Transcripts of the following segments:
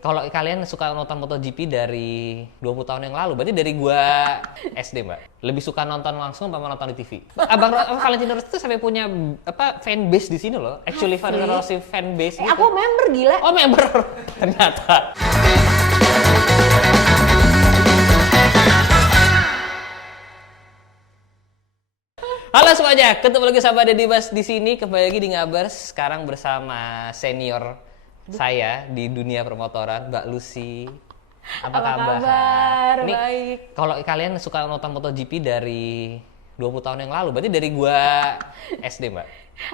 Kalau kalian suka nonton MotoGP dari 20 tahun yang lalu, berarti dari gua SD, Mbak. Lebih suka nonton langsung apa nonton di TV? Valentino Rossi itu sampai punya fanbase di sini loh. Actually Valentino Rossi fanbase gitu. Aku member, gila. Oh, member. Ternyata. Halo semuanya, ketemu lagi sama Deddy Bas di sini. Kembali lagi di Ngabers. Sekarang bersama senior saya di dunia permotoran, Mbak Lucy. Apa kabar? Nih, baik. kalau kalian suka nonton MotoGP dari 20 tahun yang lalu, berarti dari gua SD, Mbak.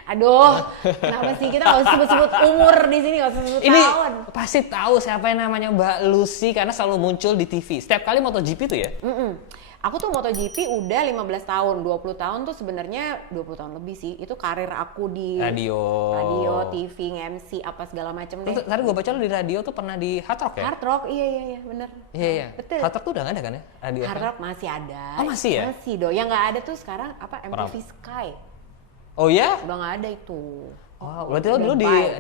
Aduh, kenapa sih kita nggak usah sebut-sebut umur di sini, nggak usah sebut Ini tahun. pasti tahu siapa yang namanya Mbak Lucy karena selalu muncul di TV. Setiap kali MotoGP tuh ya. Aku tuh MotoGP udah 15 tahun, 20 tahun tuh sebenarnya 20 tahun lebih sih. Itu karir aku di radio, TV, MC, apa segala macem deh. Tadi gue baca lo di radio tuh pernah di Hard Rock ya? Hard Rock, iya, bener. Iya. Betul. Hard Rock tuh udah nggak ada kan ya? Radio Hard Rock masih ada. Oh, masih ya? Masih dong. Yang nggak ada tuh sekarang apa MTV Sky. Oh ya? Udah nggak ada itu. Oh, berarti lo dulu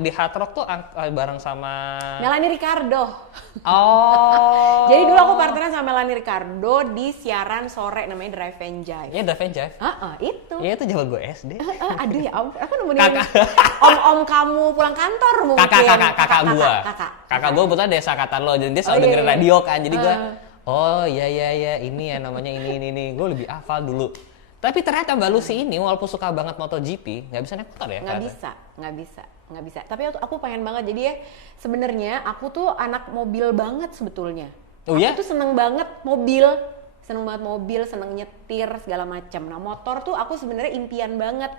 di Hard Rock tuh bareng sama Melanie Ricardo. Oh. Jadi dulu aku partneran sama Melanie Ricardo di siaran sore namanya Drive and Jive. Iya, Drive and Jive. Itu. Iya, itu zaman gue SD. Aduh ya ampun, aku nemenin om-om kamu pulang kantor mungkin. Kakak gua. Kakak gua kebetulan desa angkatan lo, jadi dia selalu dengerin radio kan. Jadi gua, oh iya, ini ya namanya ini. Gue lebih hafal dulu. Tapi ternyata Mbak Lucy ini walaupun suka banget MotoGP, nggak bisa naik motor ya? Nggak bisa. Tapi aku pengen banget. Jadi ya sebenarnya aku tuh anak mobil banget sebetulnya. Oh ya? Aku tuh seneng banget mobil, seneng nyetir segala macam. Nah motor tuh aku sebenarnya impian banget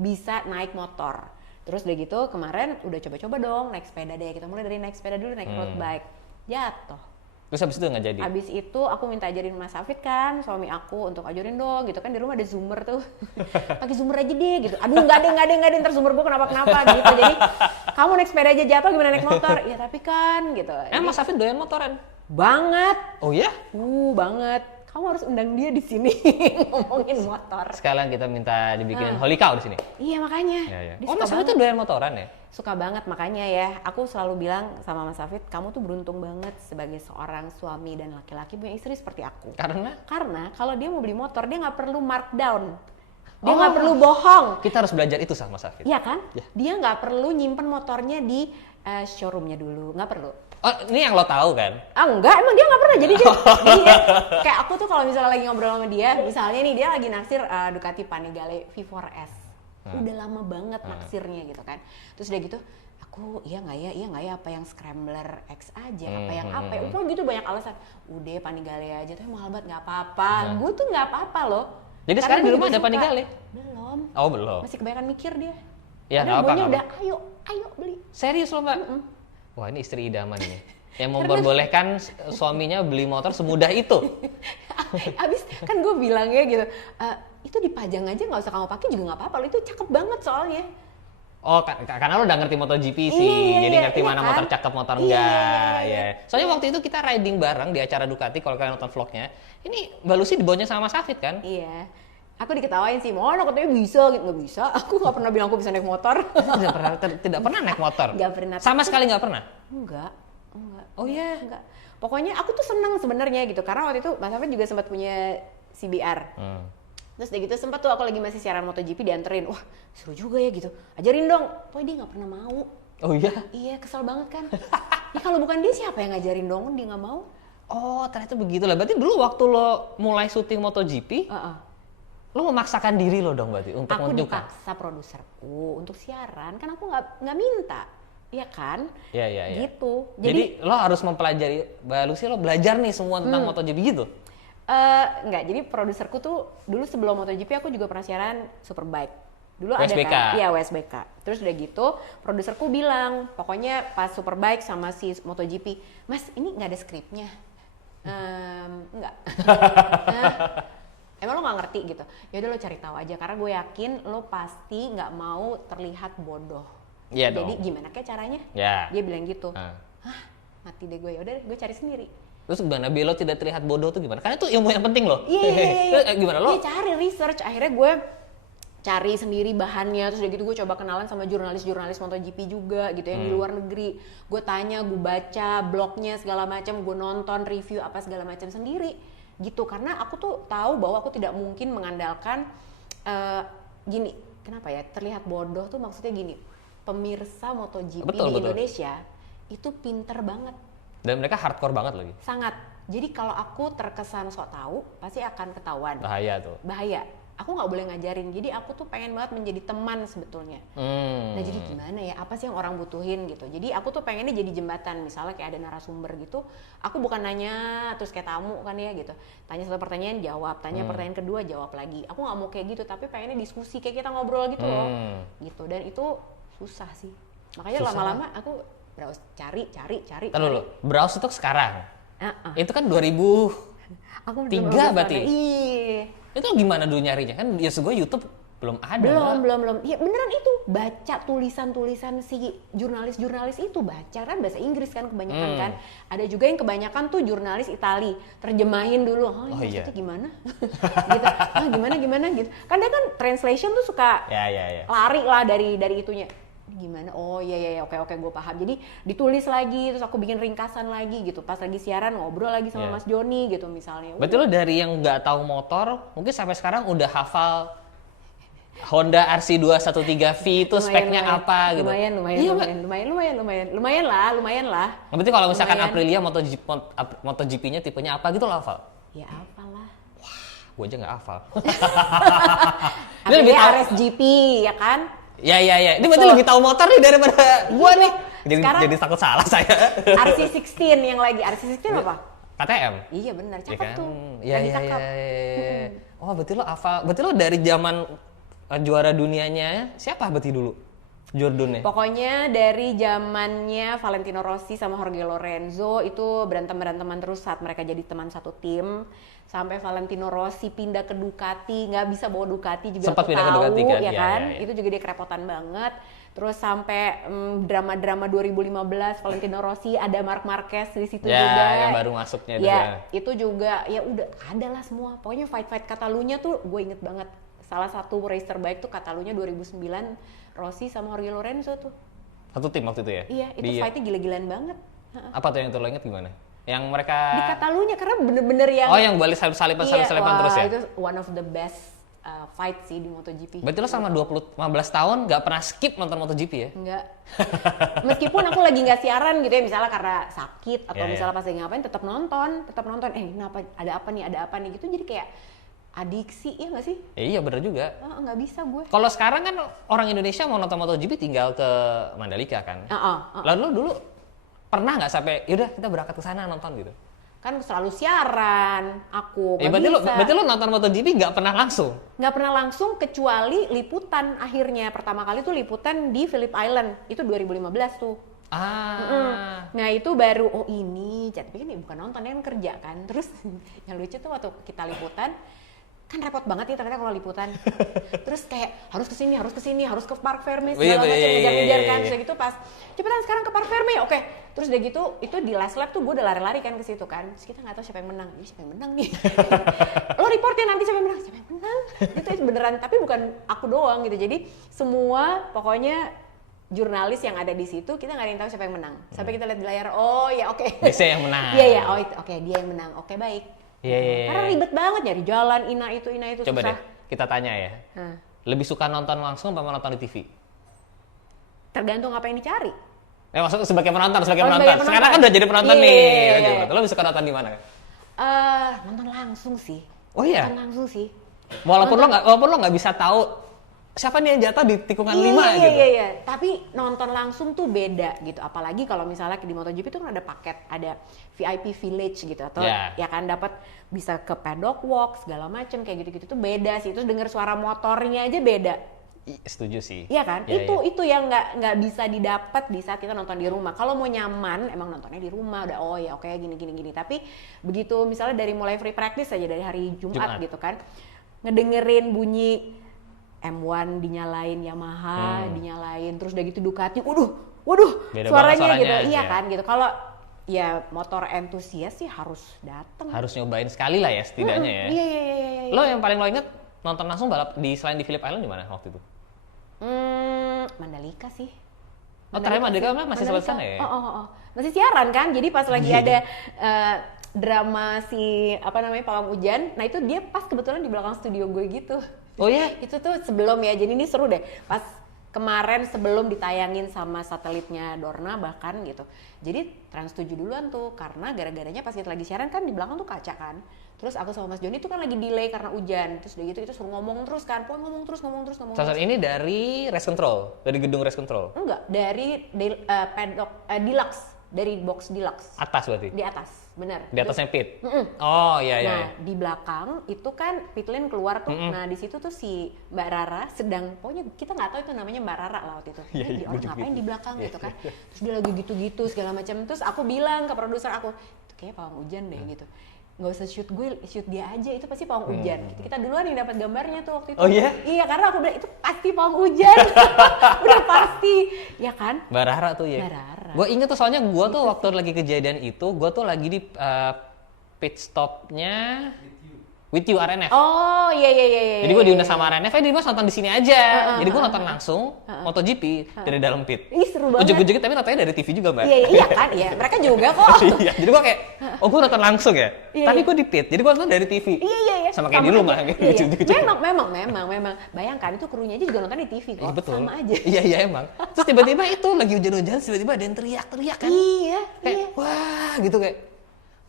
bisa naik motor. Terus udah gitu kemarin udah coba-coba dong naik sepeda deh. Kita mulai dari naik sepeda dulu, naik road bike. Jatuh. Terus habis itu nggak jadi? Habis itu aku minta ajarin Mas Hafid kan, suami aku untuk ajarin dong gitu kan, di rumah ada zoomer tuh. Pakai zoomer aja deh gitu. Aduh nggak ada ntar zoomer gue kenapa gitu. Jadi kamu naik sepeda aja jatuh gimana naik motor? Ya tapi kan gitu. Mas Hafid doyan motoran? Banget. Oh ya? Banget. Kamu harus undang dia di sini ngomongin motor. Sekalian kita minta dibikinin holy cow di sini. Iya makanya. Ya. Oh Mas Hafid tuh doyan motoran ya? Suka banget, makanya ya aku selalu bilang sama Mas Hafid, kamu tuh beruntung banget sebagai seorang suami dan laki-laki punya istri seperti aku. Karena kalau dia mau beli motor dia nggak perlu markdown, dia nggak perlu bohong. Kita harus belajar itu sama Mas Hafid. Iya kan? Ya. Dia nggak perlu nyimpen motornya di showroomnya dulu, nggak perlu. Oh ini yang lo tahu kan? Enggak, emang dia nggak pernah. Jadi kayak aku tuh kalau misalnya lagi ngobrol sama dia, misalnya nih dia lagi naksir Ducati Panigale V4S. Udah lama banget naksirnya gitu kan. Terus udah gitu, aku iya nggak ya apa yang Scrambler X aja, apa yang apa ya. Gitu banyak alasan. Udah Panigale aja, tapi mahal banget nggak apa-apa. Gue tuh nggak apa-apa loh. Jadi karena sekarang di rumah ada Panigale? Belum. Oh belum. Masih kebanyakan mikir dia. Ya nggak apa-apa. Udah ayo beli. Serius loh Mbak? Wah ini istri idaman nih. Yang memperbolehkan suaminya beli motor semudah itu. Abis kan gue bilangnya gitu, itu dipajang aja nggak usah kamu pakai juga nggak apa-apa, lo itu cakep banget soalnya. Oh karena lo udah ngerti MotoGP sih, jadi ngerti mana kan? Motor cakep motor enggak. Iya. Soalnya waktu itu kita riding bareng di acara Ducati, kalau kalian nonton vlognya, ini Mbak Lucy dibawanya sama Mas Hafid kan? Iya. Aku diketawain sih, mana katanya bisa gitu, nggak bisa. Aku nggak pernah bilang aku bisa naik motor. Tidak pernah naik motor? Nggak pernah. Sama sekali nggak pernah? Enggak. Oh iya? Enggak. Pokoknya aku tuh seneng sebenarnya gitu, karena waktu itu Mas Hafid juga sempat punya CBR. Terus udah gitu sempat tuh aku lagi masih siaran MotoGP dianterin, wah seru juga ya gitu, ajarin dong. Pokoknya dia nggak pernah mau. Oh iya? Iya, kesel banget kan. Ya kalau bukan dia siapa yang ngajarin dong, dia nggak mau. Oh ternyata begitu lah, berarti dulu waktu lo mulai syuting MotoGP, lo memaksakan diri lo dong berarti untuk aku menunjukkan? Aku dipaksa produserku untuk siaran, kan aku nggak minta. Iya kan? Iya. Gitu. Jadi lo harus mempelajari, Mbak Lucy lo belajar nih semua tentang MotoGP gitu? Enggak, jadi produserku tuh dulu sebelum MotoGP aku juga pernah siaran Superbike. Dulu WSBK. ada kan? Iya, WSBK. Terus udah gitu, produserku bilang, pokoknya pas Superbike sama si MotoGP, Mas ini nggak ada skripnya. Enggak. Emang lo nggak ngerti gitu? Ya udah lo cari tahu aja, karena gue yakin lo pasti nggak mau terlihat bodoh. Iya Jadi dong. gimana kayak caranya? Ya. Dia bilang gitu. Mati deh gue, ya udah gue cari sendiri. Terus gimana biar lo tidak terlihat bodoh tuh gimana? Karena itu ilmu yang penting loh. Iya. Gimana lo? Dia cari research, akhirnya gue cari sendiri bahannya, terus udah gitu gue coba kenalan sama jurnalis-jurnalis MotoGP juga gitu yang di luar negeri. Gue tanya, gue baca blognya segala macam, gue nonton review apa segala macam sendiri gitu, karena aku tuh tahu bahwa aku tidak mungkin mengandalkan gini, kenapa ya terlihat bodoh tuh, maksudnya gini, pemirsa MotoGP di Indonesia itu pinter banget dan mereka hardcore banget lagi, sangat. Jadi kalau aku terkesan sok tahu pasti akan ketahuan, bahaya tuh, bahaya. Aku nggak boleh ngajarin, jadi aku tuh pengen banget menjadi teman sebetulnya. Nah jadi gimana ya, apa sih yang orang butuhin gitu. Jadi aku tuh pengennya jadi jembatan, misalnya kayak ada narasumber gitu, aku bukan nanya terus kayak tamu kan ya gitu, tanya satu pertanyaan jawab, tanya pertanyaan kedua jawab lagi. Aku nggak mau kayak gitu, tapi pengennya diskusi kayak kita ngobrol gitu loh, gitu. Dan itu susah sih, makanya lama-lama aku browse, cari. Ntar dulu, browse itu sekarang, itu kan 2003 berarti. Iya. Itu gimana dulu nyarinya? Kan ya gue YouTube belum ada. Belum. Ya beneran itu, baca tulisan-tulisan si jurnalis itu, baca kan bahasa Inggris kan kebanyakan kan. Ada juga yang kebanyakan tuh jurnalis Itali, terjemahin dulu. Maksudnya gimana? Gitu. Gimana gitu. Kan dia kan translation tuh suka lari lah dari itunya. Gimana? Oh iya oke gue paham. Jadi ditulis lagi, terus aku bikin ringkasan lagi gitu. Pas lagi siaran ngobrol lagi sama Mas Joni gitu misalnya. Berarti lo dari yang nggak tahu motor, mungkin sampai sekarang udah hafal Honda RC213V itu speknya apa gitu. Lumayan lah. Berarti kalau misalkan Aprilia MotoGP-nya tipenya apa gitu lo hafal? Ya apalah. Wah, gue aja nggak hafal. Ini lebih RSGP ya kan? Ya. Ini berarti lebih tahu motor nih daripada gua nih. Jadi takut salah saya. RC16 yang lagi. RC16 apa? KTM. Iya benar, cakep kan? tuh. Iya. Oh, berarti lo hafal. Berarti lo dari zaman juara dunianya siapa berarti dulu? Jordannya. Pokoknya dari zamannya Valentino Rossi sama Jorge Lorenzo itu berantem-beranteman terus saat mereka jadi teman satu tim. Sampai Valentino Rossi pindah ke Ducati, nggak bisa bawa Ducati juga. Sempat pindah ke Ducati kan? Ya kan? Itu juga dia kerepotan banget. Terus sampai drama-drama 2015 Valentino Rossi, ada Marc Marquez di situ juga. Ya, yang baru masuknya juga. Ya, itu juga ya udah ada lah semua. Pokoknya fight Catalunya tuh gue inget banget. Salah satu race terbaik tuh Catalunya 2009, Rossi sama Jorge Lorenzo tuh. Satu tim waktu itu ya? Iya, itu fightnya gila-gilaan banget. Apa tuh yang lo inget gimana? Yang mereka di Catalunya, karena bener-bener yang yang balik salip-salipan terus ya? Itu one of the best fight sih di MotoGP. Berarti lo sama 15 tahun nggak pernah skip nonton MotoGP ya? Enggak. Meskipun aku lagi nggak siaran gitu ya, misalnya karena sakit atau misalnya pas lagi ngapain, tetap nonton. Kenapa, ada apa nih gitu, jadi kayak adiksi, ya nggak sih? Iya bener juga. Nggak bisa gue. Kalau sekarang kan orang Indonesia mau nonton MotoGP tinggal ke Mandalika kan? Lalu lo dulu pernah nggak sampai, yaudah kita berangkat ke sana nonton gitu? Kan selalu siaran, aku berarti lo nonton MotoGP nggak pernah langsung? Nggak pernah langsung, kecuali liputan akhirnya. Pertama kali tuh liputan di Phillip Island, itu 2015 tuh. Nah itu baru, ini, tapi kan bukan nonton, kan kerja kan. Terus yang lucu tuh waktu kita liputan, kan repot banget nih ternyata kalau liputan. Terus kayak harus kesini, harus ke Parc Ferme segala macam, ngejar-ngejar kan. Terus gitu pas, cepetan sekarang ke Parc Ferme, oke. Terus udah gitu, itu di last lap tuh gue udah lari-lari kan ke situ kan. Terus kita nggak tahu siapa yang menang. Ini siapa yang menang nih? Lo report ya nanti siapa yang menang? Gitu beneran. Tapi bukan aku doang gitu. Jadi semua pokoknya jurnalis yang ada di situ, kita nggak ada yang tahu siapa yang menang. Sampai kita lihat di layar, oh ya oke. Biasanya yang menang. Iya, oke dia yang menang. Oke baik. Iya. Karena ribet banget nyari jalan, ina itu Coba susah. deh, kita tanya ya. Lebih suka nonton langsung apa nonton di TV? Tergantung apa yang dicari. Maksudnya sebagai penonton. Sekarang kan udah jadi penonton nih. Iya. Lo lebih suka nonton di mana? Nonton langsung sih. Oh iya? Nonton langsung sih. Walaupun lo nggak bisa tahu siapa nih yang jatuh di tikungan 5 gitu. Iya. Tapi nonton langsung tuh beda gitu. Apalagi kalau misalnya di MotoGP itu kan ada paket, ada VIP Village gitu, atau ya kan dapat bisa ke paddock walk segala macem kayak gitu-gitu tuh beda sih. Terus denger suara motornya aja beda. Setuju sih. Iya kan? Itu yang nggak bisa didapat di saat kita nonton di rumah. Kalau mau nyaman, emang nontonnya di rumah udah oke gini. Tapi begitu misalnya dari mulai free practice aja dari hari Jumat gitu kan, ngedengerin bunyi M1 dinyalain, Yamaha dinyalain, terus udah gitu Ducati, waduh, suaranya gitu, iya kan gitu. Kalau ya motor entusias sih harus datang. Harus nyobain sekali lah ya setidaknya ya. Iya. Lo yang paling lo inget nonton langsung balap selain di Phillip Island di mana waktu itu? Mandalika sih. Oh, terakhir Mandalika masih sebelah sana ya? Oh. Masih siaran kan, jadi pas lagi ada drama si Pawang Hujan, nah itu dia pas kebetulan di belakang studio gue gitu. Oh ya? Itu tuh sebelum ya, jadi ini seru deh. Pas kemarin sebelum ditayangin sama satelitnya Dorna bahkan gitu. Jadi Trans 7 duluan tuh, karena gara-garanya pas kita lagi siaran kan di belakang tuh kaca kan. Terus aku sama Mas Joni tuh kan lagi delay karena hujan. Terus udah gitu itu suruh ngomong terus kan, ngomong terus. Saat ini dari Race Control, dari gedung Race Control? Enggak, dari paddock Deluxe, dari box Deluxe. Atas berarti? Di atas, benar. Di atasnya pit? Oh iya. Nah, di belakang itu kan pit lane keluar tuh. Nah, di situ tuh si Mbak Rara sedang, pokoknya kita nggak tahu itu namanya Mbak Rara lah waktu itu. Dia orang ngapain di belakang gitu kan. Terus dia lagi gitu-gitu segala macam. Terus aku bilang ke produser aku, itu kayaknya pawang hujan deh gitu. Nggak usah shoot gue, shoot dia aja, itu pasti pawang hujan. Kita duluan yang dapat gambarnya tuh waktu itu. Oh iya? Iya, karena aku bilang itu pasti pawang hujan. Udah pasti, ya kan? Mbak Rara tuh ya? Mbak Rara. Gue inget tuh soalnya gue tuh waktu lagi kejadian itu, gue tuh lagi di pit stopnya With You RNF. Oh iya. Jadi gue diundang sama RNF, di Mas nonton di sini aja. Jadi gue nonton langsung MotoGP dari dalam pit. Ih seru banget. Ujung-ujungnya tapi nontonnya dari TV juga, Mbak. Iya kan, iya. Mereka juga kok. Iya, jadi gue kayak, oh gue nonton langsung ya. Iya, Tapi gue di pit, jadi gue nonton dari TV. Iya. Sama kayak di rumah. Iya. Memang. Bayangkan itu krunya aja juga nonton di TV kok. Iya, betul. Sama aja. Iya emang. Terus tiba-tiba itu lagi hujan-hujan, tiba-tiba ada yang teriak-teriak kan. Iya. Kayak, wah gitu kayak,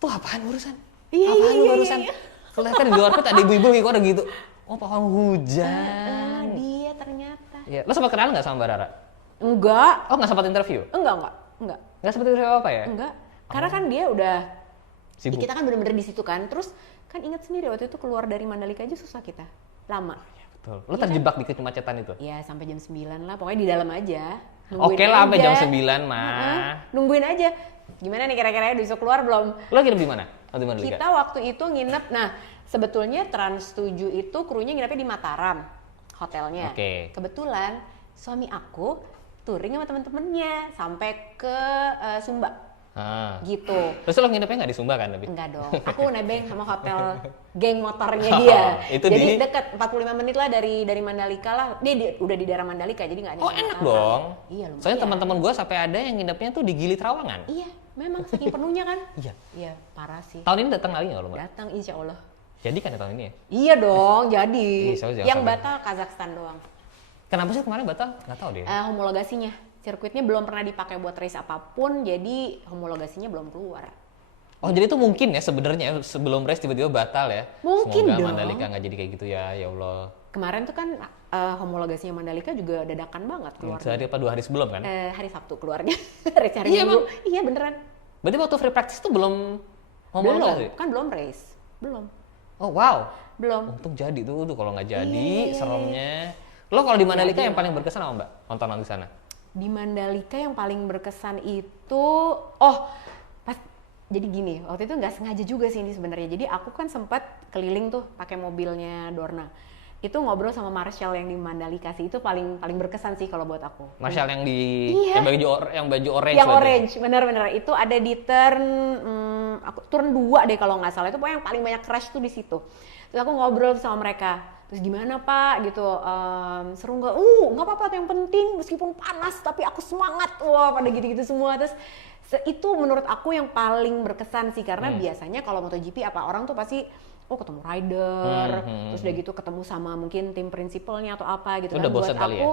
tuh apaan urusan? Iya. Kelihatan di luar pit ada ibu-ibu kayak udah gitu. Oh pawang hujan. Dia ternyata. Iya. Lo sempat kenal nggak sama Mbak Rara? Enggak. Oh nggak sempat interview? Enggak. Nggak sempat interview apa ya? Enggak. Karena kan dia udah sibuk. Kita kan bener-bener di situ kan. Terus kan ingat sendiri waktu itu keluar dari Mandalika aja susah kita. Lama. Iya betul. Lo terjebak di kemacetan itu? Iya sampai jam 9 lah. Pokoknya di dalam aja. Oke lah sampai jam 9 mah. Nungguin aja. Gimana nih kira-kira udah bisa keluar belum? Lo nginep di mana? Di Mandalika? Kita waktu itu nginep, nah sebetulnya Trans 7 itu krunya nginepnya di Mataram, hotelnya. Oke. Kebetulan suami aku touring sama temen-temennya sampai ke Sumba. Gitu. Terus lo nginepnya nggak di Sumba kan? Tapi? Enggak dong, aku nebeng sama hotel geng motornya dia. Itu jadi deket, 45 menit lah dari Mandalika lah. Dia udah di daerah Mandalika, jadi nggak Oh enak dong. Iya lumayan. Soalnya teman-teman gue sampai ada yang nginepnya tuh di Gili Trawangan. Iya, memang saking penuhnya kan. Iya, parah sih. Tahun ini datang lagi nggak lo, Mbak? Datang insya Allah. Jadi kan ya tahun ini ya? Iya dong, jadi. Yang sampai. batal Kazakhstan doang. Kenapa sih kemarin batal? Nggak tahu deh. Homologasinya. Sirkuitnya belum pernah dipakai buat race apapun, jadi homologasinya belum keluar. Oh jadi itu mungkin ya sebenarnya sebelum race tiba-tiba batal ya? Mungkin Semoga dong. Mandalika nggak jadi kayak gitu ya Allah. Kemarin tuh kan homologasinya Mandalika juga dadakan banget keluar. Sehari apa 2 hari sebelum kan? Hari Sabtu keluarnya. Race hari Iya, Minggu. Iya beneran. Berarti waktu free practice tuh belum homologasi? Kan belum race. Belum. Oh wow. Belum. Untung jadi tuh kalau nggak jadi seremnya. Lo kalau di Mandalika yang paling berkesan apa Mbak? Nonton di sana? Di Mandalika yang paling berkesan itu, jadi gini, waktu itu nggak sengaja juga sih ini sebenarnya. Jadi aku kan sempat keliling tuh pakai mobilnya Dorna. Itu ngobrol sama Marshall yang di Mandalika sih, itu paling berkesan sih kalau buat aku. Marshall yang yang baju orange. Yang orange, benar-benar itu ada di turn 2 deh kalau nggak salah. Itu pokoknya yang paling banyak crash tuh di situ. Terus aku ngobrol sama mereka. Terus gimana Pak gitu, seru nggak? Nggak apa-apa, yang penting meskipun panas tapi aku semangat, wah pada gitu-gitu semua. Terus itu menurut aku yang paling berkesan sih, karena biasanya kalau MotoGP apa orang tuh pasti ketemu rider, terus udah gitu ketemu sama mungkin tim prinsipalnya atau apa gitu. Udah kan. bosan Buat kali aku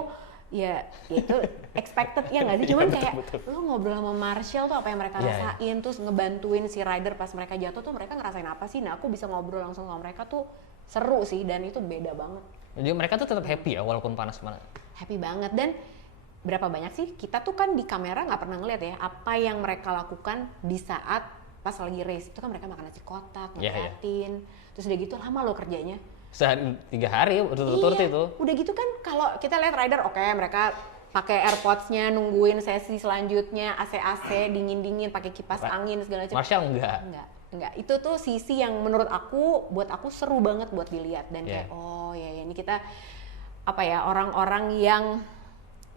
ya itu expected ya nggak sih, cuman kayak lo ngobrol sama Marshall tuh apa yang mereka rasain, terus ngebantuin si rider pas mereka jatuh tuh mereka ngerasain apa sih. Nah aku bisa ngobrol langsung sama mereka tuh seru sih, dan itu beda banget. Jadi mereka tuh tetap happy ya walaupun panas banget. Happy banget. Dan berapa banyak sih kita tuh kan di kamera nggak pernah ngeliat ya apa yang mereka lakukan di saat pas lagi race. Itu kan mereka makan nasi kotak, ngeliatin, terus udah gitu lama loh kerjanya. Sehari 3 hari berturut-turut itu. Udah gitu kan kalau kita lihat rider, mereka pakai AirPods-nya nungguin sesi selanjutnya, AC dingin-dingin, pakai kipas angin segala macam. Marshall enggak. Itu tuh sisi yang menurut aku, buat aku seru banget buat dilihat. Dan kayak ini kita orang-orang yang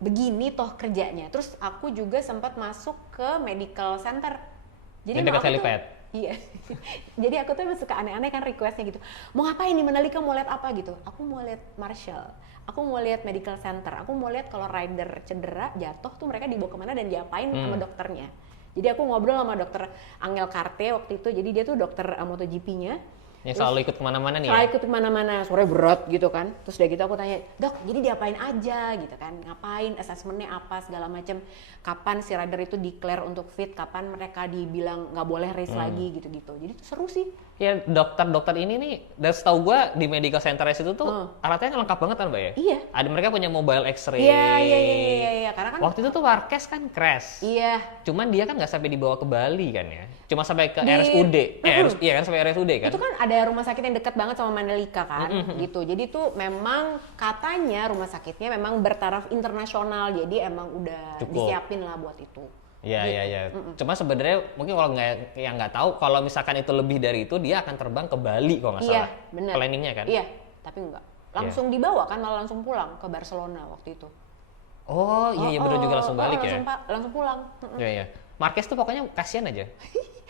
begini toh kerjanya. Terus aku juga sempat masuk ke medical center. Jadi dekat helipad. Iya. Jadi aku tuh emang suka aneh-aneh kan requestnya gitu. Mau ngapain nih Mandalika, mau lihat apa gitu? Aku mau lihat Marshall. Aku mau lihat medical center. Aku mau lihat kalau rider cedera, jatuh tuh mereka dibawa kemana dan diapain sama dokternya. Jadi aku ngobrol sama dokter Angel Carte waktu itu. Jadi dia tuh dokter MotoGP-nya. Yang selalu ikut kemana-mana nih Selalu ya? ikut kemana-mana, suaranya berat gitu kan. Terus udah gitu aku tanya, dok jadi diapain aja gitu kan. Ngapain, assessment-nya apa, segala macem. Kapan si rider itu declare untuk fit, kapan mereka dibilang nggak boleh race lagi gitu-gitu. Jadi tuh seru sih. Ya dokter-dokter ini nih, dan setahu gue di medical center itu tuh alatnya lengkap banget kan Mbak ya? Iya. Ada mereka punya mobile X-ray. Iya. Karena kan Waktu itu tuh Marquez kan crash. iya. Cuman dia kan nggak sampai dibawa ke Bali kan ya? Cuma sampai ke Di- RSUD. Iya kan sampai RSUD kan? Itu kan ada rumah sakit yang dekat banget sama Mandalika kan, gitu. Jadi tuh memang katanya rumah sakitnya memang bertaraf internasional, jadi emang udah Cukup. disiapin lah buat itu. Iya. Cuma sebenarnya mungkin kalau nggak tahu kalau misalkan itu lebih dari itu dia akan terbang ke Bali kalau nggak Iya, salah. benar. Planningnya kan? Iya, tapi enggak. Langsung dibawa kan, malah langsung pulang ke Barcelona waktu itu. Oh iya bener juga langsung balik ya. Langsung pulang. Iya. Marquez tuh pokoknya kasihan aja.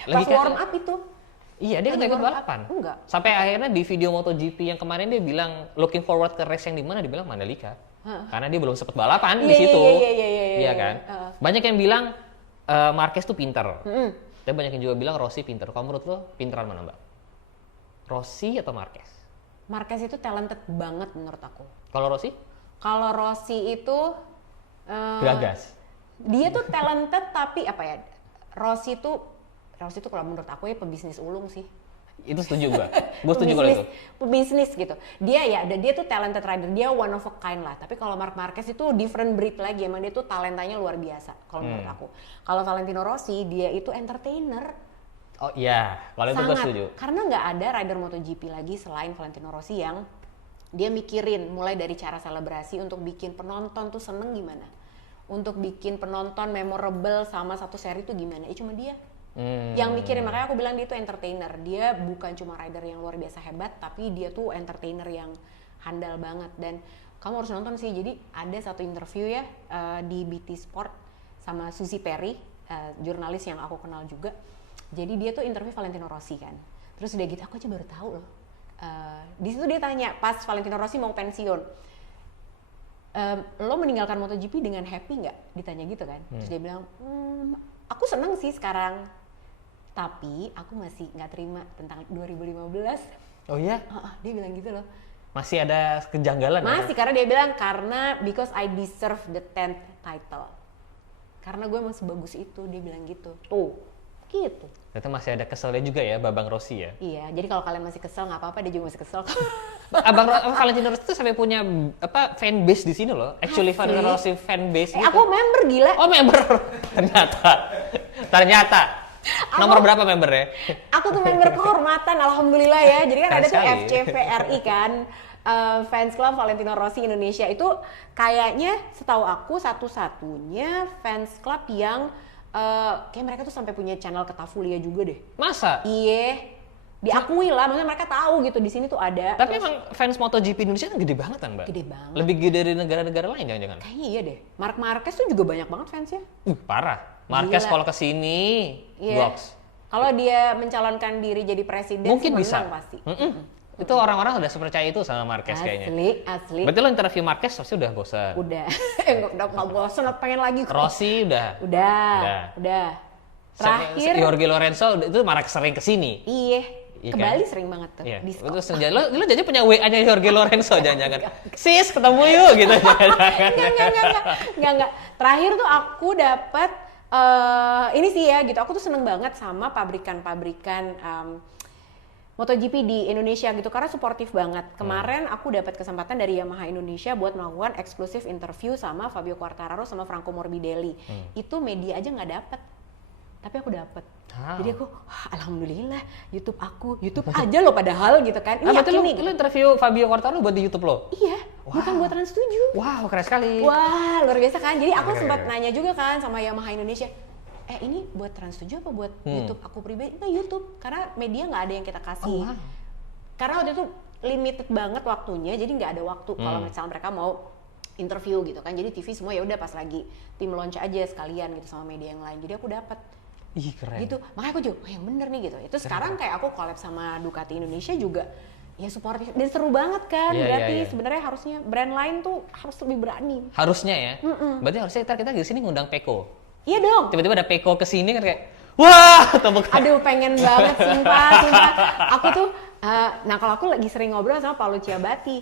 Pas warm up itu. Iya dia Lagi nggak ikut warm up. balapan. Enggak. Sampai akhirnya di video MotoGP yang kemarin dia bilang looking forward ke race yang di mana, dibilang Mandalika. Karena dia belum sempet balapan di situ. Iya kan. Banyak yang bilang Marquez tuh pinter. Tapi banyak yang juga bilang Rossi pinter. Kalau menurut lo pinteran mana Mbak? Rossi atau Marquez? Marquez itu talented banget menurut aku. Kalau Rossi? Kalau Rossi itu Gagas. dia tuh talented tapi apa ya? Rossi tuh kalau menurut aku ya pebisnis ulung sih. Itu setuju gua. Gua setuju kalau itu. Pebisnis gitu. Dia tuh talented rider, dia one of a kind lah. Tapi kalau Marc Marquez itu different breed lagi, emang dia tuh talentanya luar biasa kalau menurut aku. Kalau Valentino Rossi dia itu entertainer. Oh iya, kalau itu gua setuju. Karena nggak ada rider MotoGP lagi selain Valentino Rossi yang dia mikirin mulai dari cara selebrasi untuk bikin penonton tuh seneng gimana, untuk bikin penonton memorable sama satu seri itu gimana. Cuma dia yang mikirin, makanya aku bilang dia tuh entertainer. Dia bukan cuma rider yang luar biasa hebat, tapi dia tuh entertainer yang handal banget. Dan kamu harus nonton sih. Jadi ada satu interview ya di BT Sport sama Suzy Perry, jurnalis yang aku kenal juga. Jadi dia tuh interview Valentino Rossi kan. Terus udah gitu aku aja baru tahu loh. Di situ dia tanya pas Valentino Rossi mau pensiun, lo meninggalkan MotoGP dengan happy nggak? Ditanya gitu kan. Terus dia bilang, aku seneng sih sekarang, tapi aku masih nggak terima tentang 2015. Oh iya? Dia bilang gitu loh. Masih ada kejanggalan Masih, ya? karena dia bilang because I deserve the 10th title. Karena gue emang sebagus itu, dia bilang gitu. Tuh, gitu. Ternyata masih ada keselnya juga ya Babang Rossi ya? Iya, jadi kalau kalian masih kesel nggak apa-apa, dia juga masih kesel. Valentino Rossi tuh sampai punya fanbase di sini loh. Actually Asli? Valentino Rossi fanbase gitu. Aku member gila. Oh member. Ternyata. Nomor berapa membernya? Aku tuh member kehormatan, alhamdulillah ya. Jadi kan Keren ada tuh sekali. FCVRI kan, fans club Valentino Rossi Indonesia. Itu kayaknya setahu aku satu-satunya fans club yang kayak mereka tuh sampai punya channel Ketafulia juga deh. Masa? Iya, diakui lah, maksudnya mereka tahu gitu di sini tuh ada. Tapi Terus, emang fans MotoGP Indonesia kan gede banget kan Mbak? Gede banget. Lebih gede dari negara-negara lain jangan-jangan? kayaknya iya deh. Marc Marquez tuh juga banyak banget fansnya. Parah. Marquez Gila. kalau kesini, Iya. box. Kalau dia mencalonkan diri jadi presiden, Mungkin sih bisa. menang pasti. Itu orang-orang udah sepercaya itu sama Marquez kayaknya. Asli. Berarti lo interview Marquez pasti udah bosan. Udah, nggak bosan, pengen lagi kok. Rossi udah. Udah. Terakhir, Jorge Lorenzo itu marak sering kesini. iya, Iya ke kan? Bali sering banget tuh. Iya. Di Itu senja. Lo jadi punya WA-nya Jorge Lorenzo jangan-jangan. Sis, ketemu yuk gitu jangan-jangan. Enggak. Terakhir tuh aku dapat ini sih ya gitu. Aku tuh seneng banget sama pabrikan-pabrikan MotoGP di Indonesia gitu karena suportif banget. Kemarin aku dapat kesempatan dari Yamaha Indonesia buat melakukan eksklusif interview sama Fabio Quartararo sama Franco Morbidelli. Itu media aja nggak dapet, tapi aku dapet. Jadi aku, alhamdulillah YouTube aja loh padahal gitu kan. Ini Berarti yakin nih. lu interview Fabio Quartararo buat di YouTube lo? Iya, bukan buat Trans 7. Wow, keren sekali. Wah, luar biasa kan. Jadi aku Keren. sempat nanya juga kan sama Yamaha Indonesia. Ini buat Trans 7 apa buat YouTube aku pribadi? Enggak, YouTube. Karena media nggak ada yang kita kasih. Oh, wow. Karena waktu itu limited banget waktunya, jadi nggak ada waktu kalau misalnya mereka mau interview gitu kan. Jadi TV semua ya udah pas lagi tim launch aja sekalian gitu sama media yang lain. Jadi aku dapat Ih keren. Gitu. Makanya aku juga, oh yang bener nih gitu. Itu sekarang kayak aku collab sama Ducati Indonesia juga ya supportif dan seru banget kan. Iya, Berarti iya. sebenarnya harusnya brand lain tuh harus lebih berani. Harusnya ya. Berarti harusnya kita di sini ngundang Peko. Iya dong. Tiba-tiba ada Peko kesini kan kayak, wah, tepuk tangan. Aduh pengen banget sumpah. Aku tuh, nah kalau aku lagi sering ngobrol sama Paolo Ciabatti.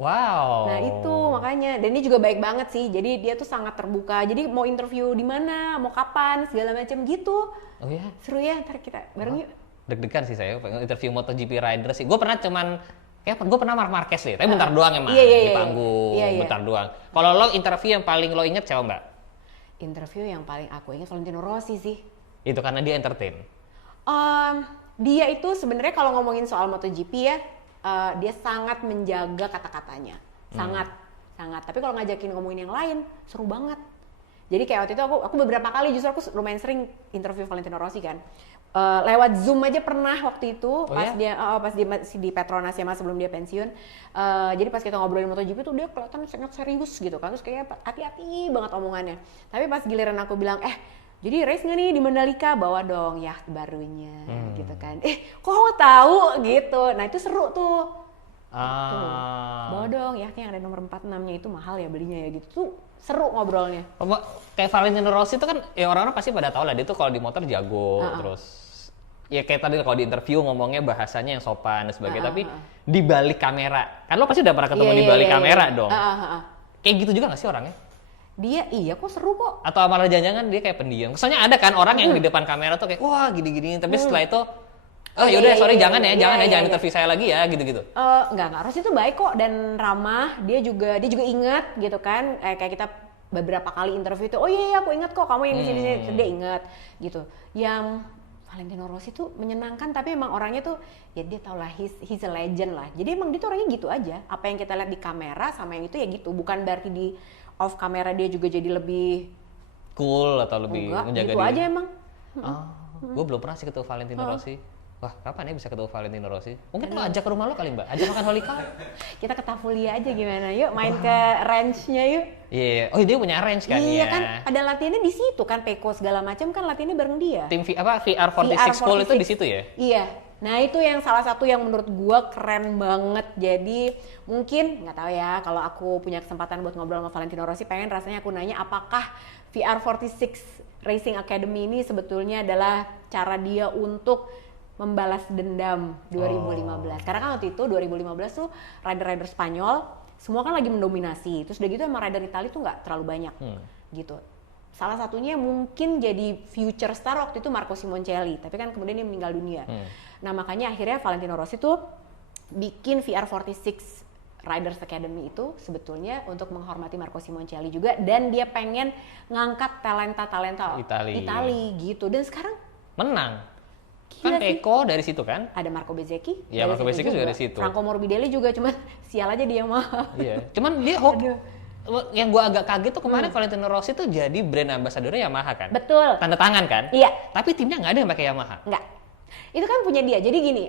Wow. Nah itu makanya, dan dia juga baik banget sih. Jadi dia tuh sangat terbuka. Jadi mau interview di mana, mau kapan, segala macam gitu. Oh ya? Seru ya, ntar kita bareng yuk. Deg-degan sih saya pengen interview MotoGP rider sih. Gue pernah cuman gue pernah Marc Marquez deh, tapi bentar doang emang Iya, di panggung, iya. bentar doang. Kalau lo interview yang paling lo inget siapa Mbak? Interview yang paling aku ingat Valentino Rossi sih. Itu karena dia entertain. Dia itu sebenarnya kalau ngomongin soal MotoGP ya, dia sangat menjaga kata-katanya, sangat. Tapi kalau ngajakin ngomongin yang lain, seru banget. Jadi kayak waktu itu aku beberapa kali justru aku lumayan sering interview Valentino Rossi kan. Lewat Zoom aja pernah waktu itu pas dia masih di Petronas ya Mas sebelum dia pensiun. Jadi pas kita ngobrolin MotoGP tuh dia kelihatan sangat serius gitu kan. Terus kayak hati-hati banget omongannya. Tapi pas giliran aku bilang, jadi race nggak nih di Mandalika? Bawa dong yacht barunya gitu kan. Kok kamu tahu gitu? Nah itu seru tuh. Bawa dong yachtnya yang ada nomor 46-nya itu mahal ya belinya ya gitu. Tuh seru ngobrolnya. Kayak Valentino Rossi itu kan ya orang-orang pasti pada tahu lah dia tuh kalau di motor jago terus ya kayak tadi kalau di interview ngomongnya bahasanya yang sopan dan sebagainya, tapi di balik kamera kan lo pasti udah pernah ketemu di balik kamera dong. Kayak gitu juga nggak sih orangnya? Dia kok seru kok. Atau malah jangan-jangan dia kayak pendiam. Kesannya ada kan orang yang di depan kamera tuh kayak wah gini-gini, tapi setelah itu yaudah sorry jangan interview saya lagi ya gitu-gitu. Enggak, Rossi itu baik kok dan ramah. Dia juga ingat gitu kan. Kayak kita beberapa kali interview itu, oh iya aku ingat kok kamu yang di sini dia ingat gitu. Yang Valentino Rossi tuh menyenangkan tapi emang orangnya tuh ya dia tau lah he's a legend lah. Jadi emang dia tuh orangnya gitu aja. Apa yang kita lihat di kamera sama yang itu ya gitu. Bukan berarti di off kamera dia juga jadi lebih cool atau lebih menjaga gitu diri. aja emang. Gue belum pernah sih ketemu Valentino Rossi. Wah, kapan ya bisa ketemu Valentino Rossi? Mungkin lo ajak ke rumah lo kali Mbak, ajak makan Holy Cow. Kita ke Tafulia aja gimana, yuk main ke ranch-nya yuk. Iya, oh dia punya range kan Iya ya. kan, pada latihannya di situ kan, Peko segala macam kan latihannya bareng dia. Tim VR46 Pool itu di situ ya? Iya, nah itu yang salah satu yang menurut gua keren banget. Jadi mungkin nggak tahu ya, kalau aku punya kesempatan buat ngobrol sama Valentino Rossi, pengen rasanya aku nanya apakah VR46 Racing Academy ini sebetulnya adalah cara dia untuk membalas dendam 2015. Karena kan waktu itu 2015 tuh rider-rider Spanyol semua kan lagi mendominasi. Terus udah gitu emang rider Italia tuh nggak terlalu banyak gitu. Salah satunya mungkin jadi future star waktu itu Marco Simoncelli, tapi kan kemudian dia meninggal dunia. Nah makanya akhirnya Valentino Rossi tuh bikin VR46 Riders Academy itu sebetulnya untuk menghormati Marco Simoncelli juga, dan dia pengen ngangkat talenta-talenta Italia gitu. Dan sekarang menang. Kan Peko dari situ kan? Ada Marco Bezzecchi. Iya, Marco Bezzecchi juga dari situ. Franco Morbidelli juga, cuman sial aja dia mah. Iya. Cuman dia yang gua agak kaget tuh kemarin Valentino Rossi tuh jadi brand ambassador-nya Yamaha kan? Betul. Tanda tangan kan? Iya. Tapi timnya nggak ada yang pakai Yamaha. Nggak. Itu kan punya dia. Jadi gini,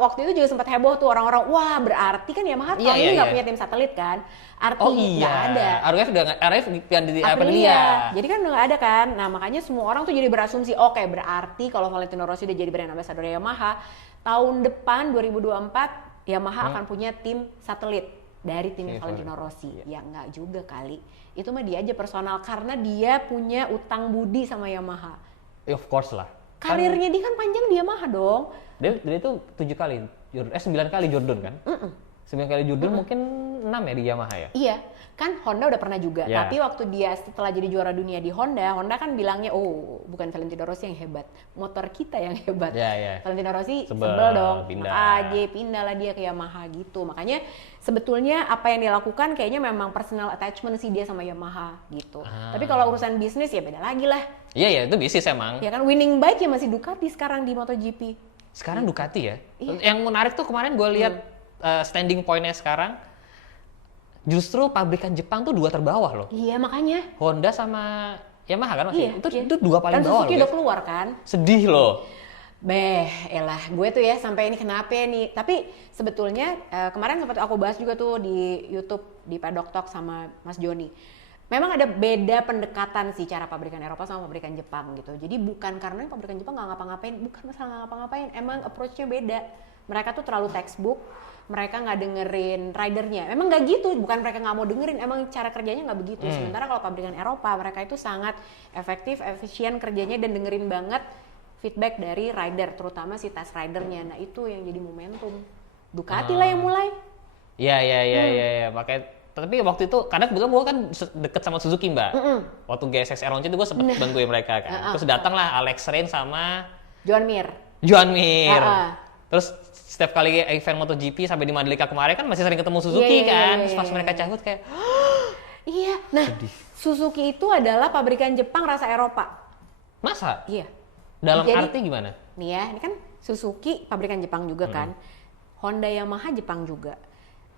waktu itu juga sempat heboh tuh orang-orang, wah berarti kan Yamaha tahun ini nggak punya tim satelit kan? Artinya nggak ada. RF yang di Aprilia. Jadi kan udah nggak ada kan. Nah makanya semua orang tuh jadi berasumsi, oke berarti kalau Valentino Rossi udah jadi brand ambassador Yamaha, tahun depan 2024 Yamaha akan punya tim satelit dari tim Valentino Rossi. Ya nggak juga kali. Itu mah dia aja personal karena dia punya utang budi sama Yamaha. Of course lah. Karirnya dia kan panjang di Yamaha dong. Dia itu 9 kali Jordan kan? 9 kali Jordan mungkin 6 ya di Yamaha ya? Iya, kan Honda udah pernah juga. Yeah. Tapi waktu dia setelah jadi juara dunia di Honda kan bilangnya, oh bukan Valentino Rossi yang hebat, motor kita yang hebat. Yeah. Valentino Rossi sebel dong, pindah lah dia ke Yamaha gitu. Makanya sebetulnya apa yang dia lakukan kayaknya memang personal attachment sih dia sama Yamaha gitu. Tapi kalau urusan bisnis ya beda lagi lah. Iya, itu bisnis emang. Ya kan winning bike ya masih Ducati sekarang di MotoGP. Sekarang Ducati ya? Iya. Yang menarik tuh kemarin gue lihat standing point-nya sekarang, justru pabrikan Jepang tuh 2 terbawah loh. Iya makanya. Honda sama Yamaha kan masih? Iya, itu 2 paling bawah loh. Suzuki udah keluar kan? Sedih loh. Elah, gue tuh ya sampai ini kenapa nih? Tapi sebetulnya kemarin sempat aku bahas juga tuh di YouTube di Paddock Talk sama Mas Joni. Memang ada beda pendekatan sih cara pabrikan Eropa sama pabrikan Jepang gitu. Jadi bukan karena pabrikan Jepang nggak ngapa-ngapain, bukan masalah nggak ngapa-ngapain, emang approach-nya beda. Mereka tuh terlalu textbook, mereka nggak dengerin ridernya. Emang nggak gitu, bukan mereka nggak mau dengerin, emang cara kerjanya nggak begitu. Sementara kalau pabrikan Eropa, mereka itu sangat efektif, efisien kerjanya dan dengerin banget feedback dari rider, terutama si task ridernya. Nah itu yang jadi momentum. Ducati lah yang mulai. Iya. Makanya tapi waktu itu karena kebetulan gue kan deket sama Suzuki mbak. Waktu GSX R1 itu gue sempet bantuin mereka kan. Terus datanglah Alex Rins sama Joan Mir. Terus setiap kali event MotoGP sampai di Mandalika kemarin kan masih sering ketemu Suzuki kan. Terus pas mereka cabut kayak iya. Nah, Suzuki itu adalah pabrikan Jepang rasa Eropa. Masa? Iya. Dalam Jadi, arti gimana? Nih ya, ini kan Suzuki pabrikan Jepang juga kan. Honda Yamaha Jepang juga.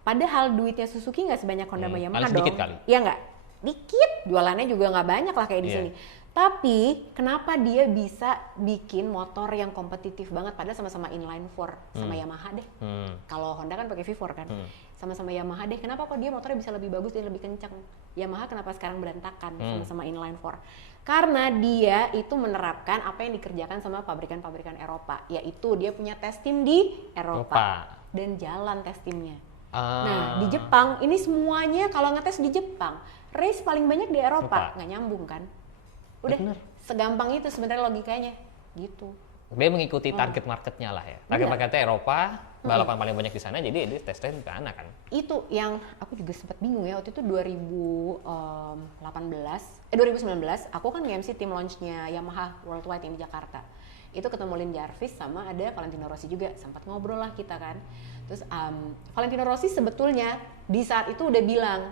Padahal duitnya Suzuki nggak sebanyak Honda sama Yamaha dong. Sedikit kali. Iya nggak? Dikit. Jualannya juga nggak banyak lah kayak di sini. Tapi kenapa dia bisa bikin motor yang kompetitif banget padahal sama-sama inline 4 sama Yamaha deh. Kalau Honda kan pakai V4 kan. Sama-sama Yamaha deh. Kenapa kok dia motornya bisa lebih bagus dan lebih kencang? Yamaha kenapa sekarang berantakan sama-sama inline 4? Karena dia itu menerapkan apa yang dikerjakan sama pabrikan-pabrikan Eropa, yaitu dia punya test team di Eropa. Dan jalan test teamnya. Nah di Jepang ini semuanya kalau ngetes di Jepang, race paling banyak di Eropa, nggak nyambung kan? Udah segampang itu sebenarnya logikanya gitu. Dia mengikuti target marketnya lah ya. Target marketnya Eropa, balapan paling banyak di sana, jadi dia tes-tes ke sana kan. Itu yang aku juga sempat bingung ya waktu itu 2019 aku kan nge-MC tim launch-nya Yamaha Worldwide yang di Jakarta. Itu ketemu Lin Jarvis sama ada Valentino Rossi juga, sempat ngobrol lah kita kan. Terus Valentino Rossi sebetulnya di saat itu udah bilang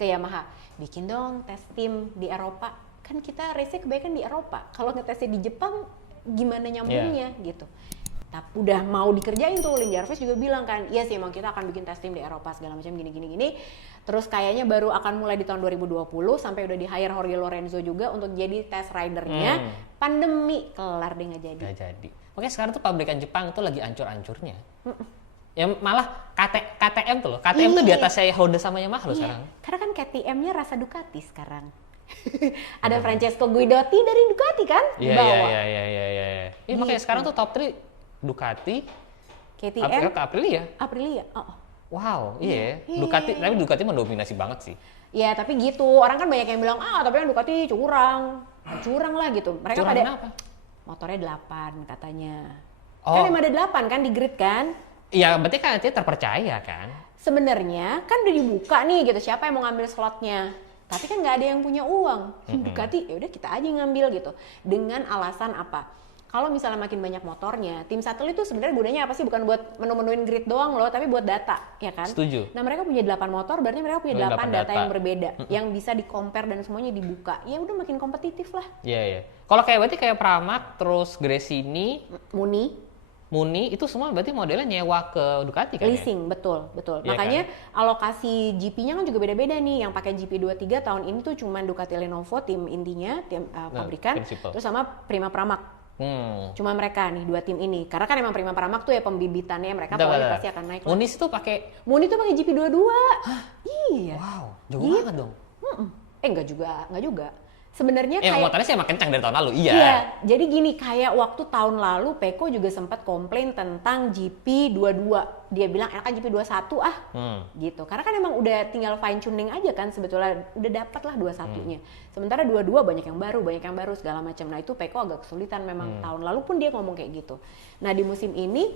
ke Yamaha, bikin dong tes tim di Eropa, kan kita race-nya kebanyakan di Eropa, kalau ngetesnya di Jepang gimana nyambungnya gitu. Tapi udah mau dikerjain tuh, Lin Jarvis juga bilang kan, iya sih emang kita akan bikin tes tim di Eropa segala macam gini. Terus kayaknya baru akan mulai di tahun 2020 sampai udah di hire Jorge Lorenzo juga untuk jadi test ridernya. Pandemi kelar deh nggak jadi. Nggak jadi. Makanya sekarang tuh pabrikan Jepang tuh lagi ancur-ancurnya. Ya malah KTM tuh loh. KTM tuh di atasnya Honda sama Yamaha loh sekarang. Karena kan KTM-nya rasa Ducati sekarang. Ada Francesco Guidotti dari Ducati kan? Iya. Iya makanya sekarang tuh top 3 Ducati, KTM, Aprilia. Oh. Wow, iya. Ducati, tapi Ducati mendominasi banget sih. Ya tapi gitu, orang kan banyak yang bilang, tapi yang Ducati curang lah gitu. Mereka curang pada kenapa? Motornya 8 katanya. Oh. Kan emang ada 8 kan di grid kan? Iya, berarti kan artinya terpercaya kan? Sebenarnya kan udah dibuka nih gitu, siapa yang mau ngambil slotnya. Tapi kan nggak ada yang punya uang. Ducati, ya udah kita aja ngambil gitu. Dengan alasan apa? Kalau misalnya makin banyak motornya, tim satelit itu sebenarnya gunanya apa sih? Bukan buat menu-menuin grid doang loh, tapi buat data, ya kan? Setuju. Nah mereka punya 8 motor, berarti mereka punya 8 data yang berbeda, yang bisa di-compare dan semuanya dibuka. Ya udah makin kompetitif lah. Iya. Kalau kayak berarti kayak Pramac, terus Gresini, Muni itu semua berarti modelnya nyewa ke Ducati kan? Leasing, ya? betul. Iya Makanya kan? alokasi GP-nya kan juga beda-beda nih. Yang pakai GP23 tahun ini tuh cuma Ducati Lenovo tim intinya, tim pabrikan, terus sama Prima Pramac. Cuma mereka nih 2 tim ini. Karena kan emang Prima Pramac tuh ya pembibitannya mereka pokoknya pasti akan naik. Muni itu pakai GP22. Hah? Iya. Wow, jauh banget dong. Enggak juga. Sebenarnya kayak motornya sih emang kencang dari tahun lalu, iya. Iya, jadi gini kayak waktu tahun lalu Pecco juga sempat komplain tentang GP22. Dia bilang enakan GP21 gitu. Karena kan emang udah tinggal fine tuning aja kan sebetulnya udah dapat lah 21-nya. Sementara 22 banyak yang baru segala macam. Nah, itu Pecco agak kesulitan memang tahun lalu pun dia ngomong kayak gitu. Nah, di musim ini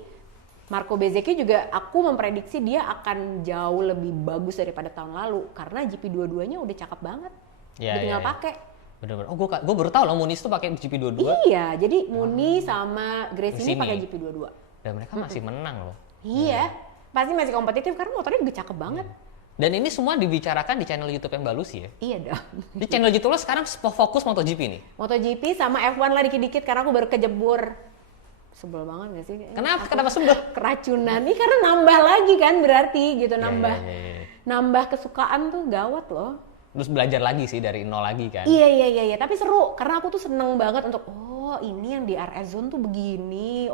Marco Bezzecchi juga aku memprediksi dia akan jauh lebih bagus daripada tahun lalu karena GP22-nya udah cakep banget. Dia tinggal pakai. Bener-bener. Oh, gue baru tahu loh Muniz tuh pakai GP22. Iya, jadi Muni sama Gresini pakai GP22. Dan mereka masih menang loh. Iya, pasti masih kompetitif karena motornya juga cakep banget. Dan ini semua dibicarakan di channel YouTube yang Balusi ya? Iya dong. Di channel YouTube lo sekarang fokus MotoGP nih? MotoGP sama F1 lah dikit-dikit karena aku baru kejebur. Sebel banget gak sih? Kenapa sebel? Keracunan. Ini karena nambah lagi kan berarti gitu, nambah kesukaan tuh gawat loh. Terus belajar lagi sih dari nol lagi kan? Iya, tapi seru karena aku tuh seneng banget untuk ini yang di RS Zone tuh begini,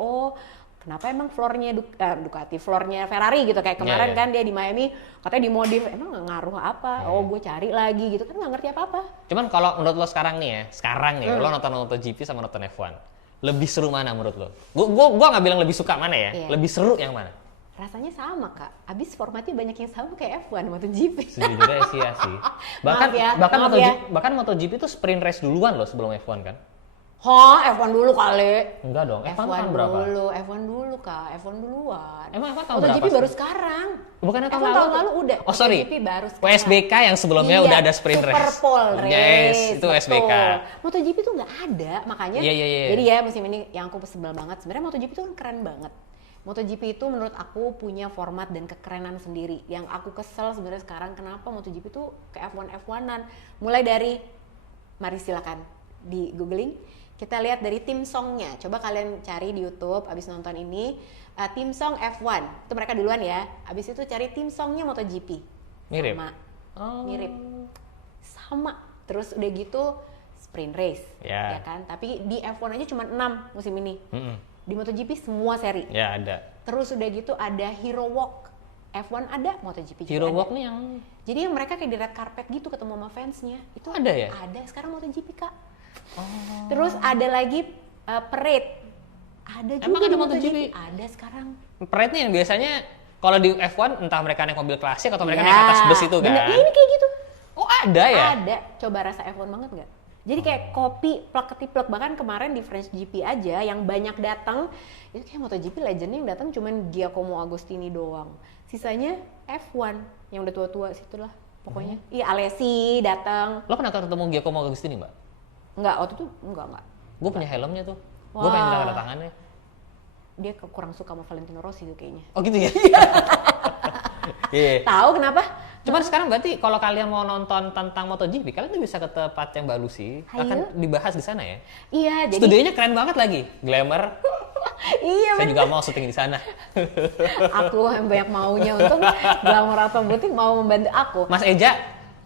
kenapa emang floornya Ducati, floornya Ferrari gitu kayak kemarin kan dia di Miami katanya dimodif, emang nggak ngaruh apa? Oh gue cari lagi gitu kan nggak ngerti apa-apa. Cuman kalau menurut lo sekarang nih ya, lo nonton MotoGP sama nonton F1, lebih seru mana menurut lo? Gua nggak bilang lebih suka mana ya, lebih seru yang mana? Rasanya sama kak, abis formatnya banyak yang sama kayak F1 MotoGP. Sejujurnya sih ya sih. Bahkan MotoGP itu sprint race duluan loh sebelum F1 kan? F1 dulu kali. Enggak dong, F1 tahun dulu, berapa? F1 dulu kak, F1 duluan. Emang F1 tahun MotoGP berapa? baru sekarang. Bukannya F1 tahun lalu udah. Oh sorry, MotoGP baru sekarang. WSBK yang sebelumnya udah ada sprint race. Super Pole race. Yes, itu betul. WSBK. MotoGP tuh nggak ada, makanya. Iya. Jadi ya musim ini yang aku sebel banget. Sebenarnya MotoGP tuh kan keren banget. MotoGP itu menurut aku punya format dan kekerenan sendiri. Yang aku kesel sebenarnya sekarang kenapa MotoGP tuh kayak F1-F1-an. Mulai dari, mari silakan di googling. Kita lihat dari theme songnya. Coba kalian cari di YouTube abis nonton ini. Theme song F1. Itu mereka duluan ya. Abis itu cari theme songnya MotoGP. Mirip? Sama. Mirip. Sama. Terus udah gitu sprint race. Ya kan? Tapi di F1 aja cuma 6 musim ini. Di MotoGP semua seri. Ya ada. Terus udah gitu ada Hero Walk. F1 ada, MotoGP juga Hero ada. Walk nih yang... Jadi yang mereka kayak di red carpet gitu ketemu sama fansnya. Itu ada ya? Ada. Sekarang MotoGP kak. Terus ada lagi parade. Ada juga Emang ada di MotoGP? Ada sekarang. Parade nih yang biasanya kalau di F1 entah mereka naik mobil klasik atau mereka naik atas bus itu kan? Bener. Ya ini kayak gitu. Oh ada ya? Ada. Coba rasa F1 banget nggak? Jadi kayak kopi plak ketiplek, bahkan kemarin di French GP aja yang banyak datang itu kayak MotoGP legendnya yang datang cuman Giacomo Agostini doang. Sisanya F1 yang udah tua-tua situlah pokoknya. Iya Alesi datang. Lo pernah ketemu Giacomo Agostini mbak? Enggak, waktu itu enggak. Gue punya helmnya tuh. Gue pengen tanda tangannya. Dia kurang suka sama Valentino Rossi tuh kayaknya. Oh gitu ya? Iya. Tahu kenapa? Cuman sekarang berarti kalau kalian mau nonton tentang MotoGP, kalian tuh bisa ke tempat yang Mbak Lucy. Akan dibahas di sana ya? Iya, jadi studionya keren banget lagi, glamour. Iya, saya juga mau syuting di sana. Aku yang banyak maunya, untung glamour atau butik mau membantu aku. Mas Eja,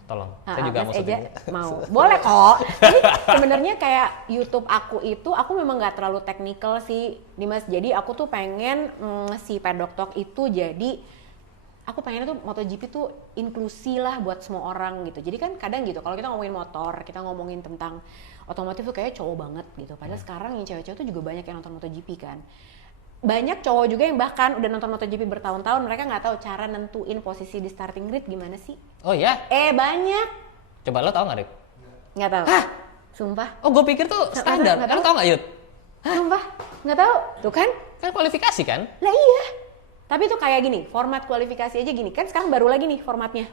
tolong. Saya juga Mas mau Eja syuting. mau. Boleh kok. Jadi sebenarnya kayak YouTube aku itu, aku memang nggak terlalu teknikal sih, Dimas. Jadi aku tuh pengen si Pedok Talk itu jadi aku pengennya tuh MotoGP tuh inklusi lah buat semua orang gitu. Jadi kan kadang gitu, kalau kita ngomongin motor, kita ngomongin tentang otomotif tuh kayaknya cowok banget gitu. Padahal sekarang yang cewek-cewek tuh juga banyak yang nonton MotoGP kan. Banyak cowok juga yang bahkan udah nonton MotoGP bertahun-tahun, mereka nggak tahu cara nentuin posisi di starting grid gimana sih. Oh ya? Banyak. Coba lo tau nggak, Rik? Nggak tahu. Hah? Sumpah. Oh, gue pikir tuh standar. Lo tau nggak, Yud? Sumpah. Nggak tahu. Tuh kan? Kan kualifikasi kan? Lah iya. Tapi tuh kayak gini, format kualifikasi aja gini. Kan sekarang baru lagi nih formatnya.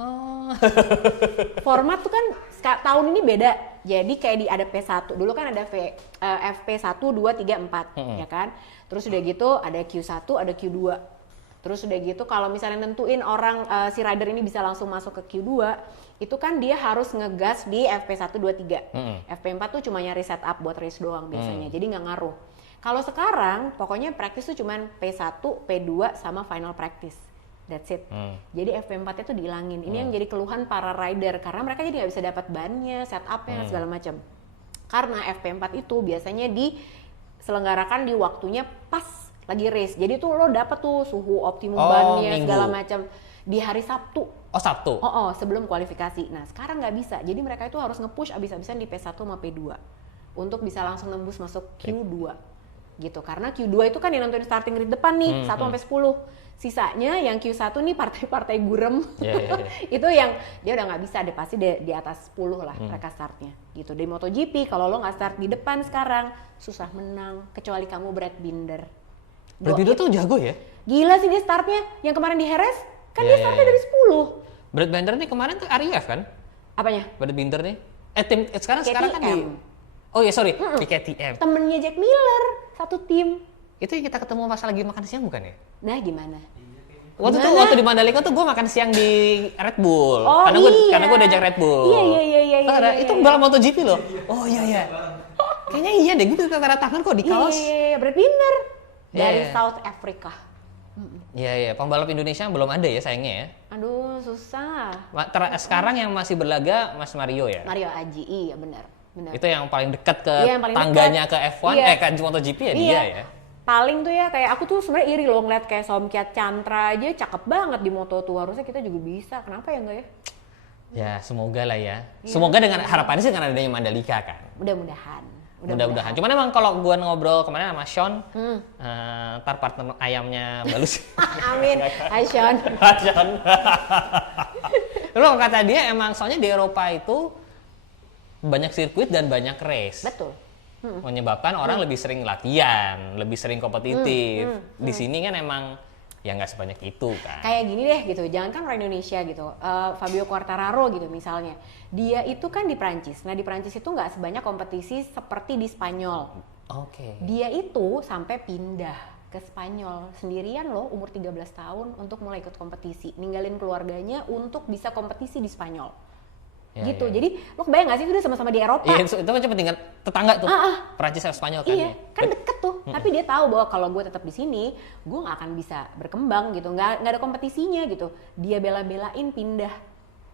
Oh. Format tuh kan tahun ini beda. Jadi kayak di ada P1. Dulu kan ada FP1, 2, 3, 4. Ya kan? Terus udah gitu ada Q1, ada Q2. Terus udah gitu kalau misalnya nentuin orang si rider ini bisa langsung masuk ke Q2, itu kan dia harus ngegas di FP1, 2, 3. FP4 tuh cuma nyari setup buat race doang biasanya. Jadi nggak ngaruh. Kalau sekarang pokoknya practice tuh cuman P1, P2 sama final practice. That's it. Jadi FP4-nya tuh dihilangin. Ini yang jadi keluhan para rider karena mereka jadi nggak bisa dapat bannya, setupnya segala macam. Karena FP4 itu biasanya diselenggarakan di waktunya pas lagi race. Jadi tuh lo dapet tuh suhu optimum bannya segala macam di hari Sabtu. Oh Sabtu? Sebelum kualifikasi. Nah sekarang nggak bisa. Jadi mereka itu harus nge-push abis-abisan di P1 sama P2 untuk bisa langsung nembus masuk Q2. Gitu, karena Q2 itu kan yang nentuin starting grid depan nih, 1 sampai 10. Sisanya yang Q1 nih partai-partai gurem. Itu yang dia udah nggak bisa deh, pasti di atas 10 lah mereka startnya. Gitu. Di MotoGP kalau lo nggak start di depan sekarang susah menang, kecuali kamu Brad Binder. Brad Binder tuh jago ya? Gila sih dia startnya, yang kemarin di Jerez kan dia startnya dari 10. Brad Binder nih kemarin tuh RIF kan? Apanya? Brad Binder nih. Sekarang kan di... Oh ya sorry, di KTM. Temennya Jack Miller, satu tim. Itu yang kita ketemu pas lagi makan siang bukan ya? Nah gimana? Waktu di Mandalika tuh gue makan siang di Red Bull. Karena gue diajak Red Bull. Iya. Itu balap MotoGP loh. Oh iya. Kayaknya iya deh, gue tuh tanda tangan kok di kaos. Iya, Brad Binder. Dari South Africa. Iya, pembalap Indonesia belum ada ya sayangnya ya. Aduh, susah. Sekarang yang masih berlaga Mas Mario ya? Mario Aji, iya benar. Itu yang paling dekat ke tangganya ke F1, ke MotoGP ya dia ya? paling tuh ya kayak aku tuh sebenarnya iri loh ngeliat kayak Somkiat Chantra aja cakep banget di Moto2, harusnya kita juga bisa, kenapa ya enggak ya? Ya semoga lah ya. Semoga dengan harapannya sih dengan adanya Mandalika kan. Mudah-mudahan. Mudah-mudahan. Cuman emang kalau gua ngobrol kemarin sama Sean, ntar partner ayamnya Mbak Lucy. Amin. Hai Sean. Sean. Lalu kata dia emang soalnya di Eropa itu banyak sirkuit dan banyak race. Betul. Menyebabkan orang lebih sering latihan, lebih sering kompetitif. Di sini kan emang ya nggak sebanyak itu kan. Kayak gini deh gitu, jangan kan orang Indonesia gitu, Fabio Quartararo gitu misalnya, dia itu kan di Prancis. Nah di Prancis itu nggak sebanyak kompetisi seperti di Spanyol. Oke. Dia itu sampai pindah ke Spanyol sendirian loh, umur 13 tahun untuk mulai ikut kompetisi, ninggalin keluarganya untuk bisa kompetisi di Spanyol. Ya, Gitu, ya. jadi lo kebayang gak sih itu udah sama-sama di Eropa? Iya, itu kan cuma tinggal tetangga tuh. Prancis sama Spanyol kan. Iya, ya. kan deket tuh. Tapi dia tahu bahwa kalau gue tetap di sini, gue nggak akan bisa berkembang gitu. Nggak ada kompetisinya gitu. Dia bela-belain pindah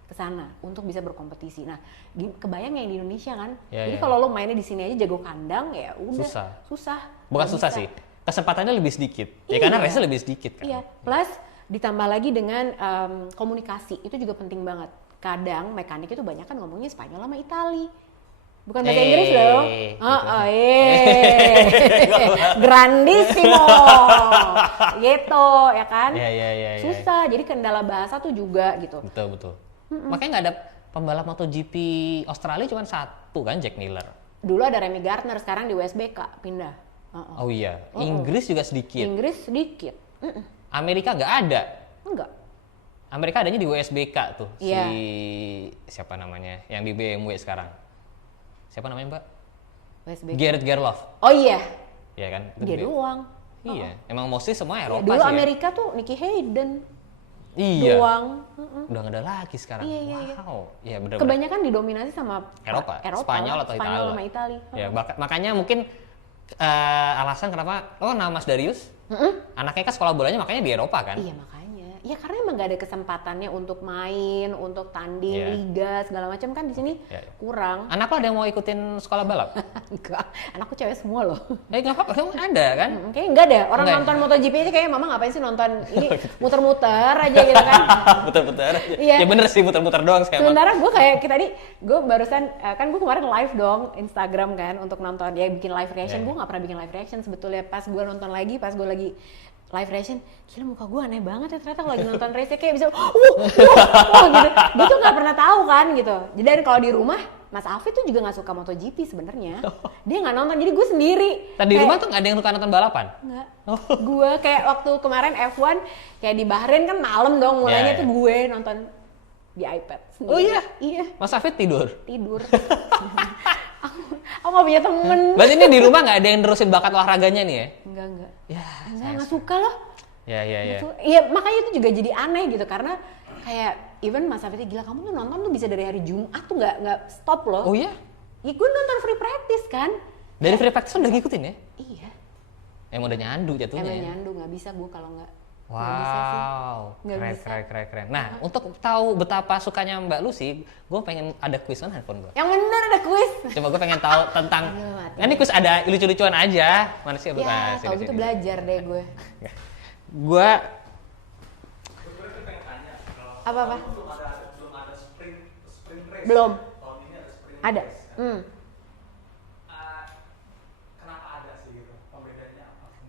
ke sana untuk bisa berkompetisi. Nah, kebayang yang di Indonesia kan. Ya, Jadi ya. kalau lo mainnya di sini aja jago kandang ya udah. Susah. Bukan Nggak susah bisa. sih, kesempatannya lebih sedikit. Ya Iya. karena race lebih sedikit kan. Iya. Plus ditambah lagi dengan komunikasi itu juga penting banget. Kadang mekanik itu banyak kan ngomongnya Spanyol sama Itali. Bukan bahasa Inggris loh. Grandissimo. Gitu ya kan? Iya. Susah. Jadi kendala bahasa tuh juga gitu. Betul. Makanya nggak ada pembalap MotoGP Australia cuma satu kan, Jack Miller. Dulu ada Remy Gardner, sekarang di WSBK pindah. Oh iya, Inggris juga sedikit. Inggris sedikit. Amerika nggak ada. Enggak. Amerika adanya di WSBK tuh. Iya. Si siapa namanya? Yang di BMW sekarang. Siapa namanya, Mbak? WSBK. Garrett Gerloff. Oh iya. Iya kan? Itu Dia di- doang. Iya, emang mostly semua Ya, Eropa dulu sih. Ya. Amerika tuh Nicky Hayden Iya. doang. Udah nggak ada lagi sekarang. Iya. Wow. Iya bener-bener. Kebanyakan didominasi sama Eropa, Eropa Spanyol lah. atau Spanyol Italia. sama Itali. Ya, makanya mungkin alasan kenapa Mas Darius anaknya kan sekolah bolanya makanya di Eropa kan. Iya makanya. Ya karena emang gak ada kesempatannya untuk main, untuk tanding, Iya. liga segala macam kan di sini Iya. kurang. Anak lo ada yang mau ikutin sekolah balap? Enggak, anakku cewek semua loh. Nggak apa-apa, emang ada kan? Kayaknya enggak deh, orang Enggak ya? nonton MotoGP itu kayaknya mama ngapain sih nonton ini muter-muter aja gitu kan. Muter-muter aja. Iya. Ya bener sih, muter-muter doang sih emang. Sementara gue kayak kita gue barusan kan gue kemarin live dong Instagram kan untuk nonton ya bikin live reaction. Iya. Gue nggak pernah bikin live reaction sebetulnya, pas gue nonton lagi, pas gue lagi live reaction, gila muka gue aneh banget ya ternyata kalau lagi nonton race kayak bisa gitu. Gue tuh nggak pernah tahu kan gitu. Jadi dan kalau di rumah Mas Afif tuh juga nggak suka MotoGP sebenarnya. Dia nggak nonton, jadi gue sendiri. Tadi di rumah tuh nggak ada yang suka nonton balapan? Enggak. Gue kayak waktu kemarin F1 kayak di Bahrain kan malam dong mulainya Ya. tuh gue nonton di iPad sendiri. Oh iya? Iya, Mas Afid tidur? tidur. aku gak punya temen. Berarti ini di rumah nggak ada yang nerusin bakat olahraganya nih ya? Enggak. Ya, Enggak suka loh. ya. Iya, makanya itu juga jadi aneh gitu karena kayak even Mas Afif gila kamu tuh nonton tuh bisa dari hari Jumat tuh nggak stop loh. Oh iya? Ya gue nonton free practice kan. Dari free practice udah ngikutin ya? Iya. Emang udah nyandu jatuhnya Emang ya? nyandu nggak bisa gue kalau nggak. Nggak bisa sih. Wow, Nggak bisa. keren. Nah, untuk tahu betapa sukanya Mbak Lucy, gue pengen ada kuis on handphone gue. Yang bener ada kuis. Coba gue pengen tahu tentang, Aduh, mati. ini kuis ada lucu-lucuan aja. Mana sih? Ya, kalau gitu belajar deh gue. Gue, Apa-apa? Belum. Ada.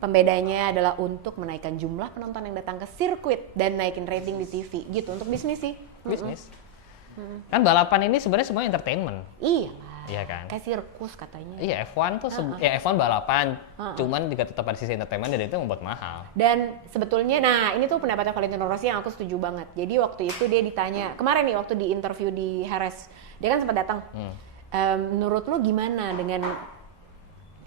Pembedanya adalah untuk menaikkan jumlah penonton yang datang ke sirkuit dan naikin rating di TV gitu untuk bisnis sih. bisnis. Kan balapan ini sebenarnya semua entertainment. Iya lah. Iya kan? Kayak sirkus katanya. Iya, F1 tuh, ya F1 balapan, cuman juga tetap ada sisi entertainment dan itu membuat mahal. Dan sebetulnya, nah ini tuh pendapatnya Valentino Rossi yang aku setuju banget. Jadi waktu itu dia ditanya, kemarin nih waktu di interview di Harris, dia kan sempat datang. Menurut lo gimana dengan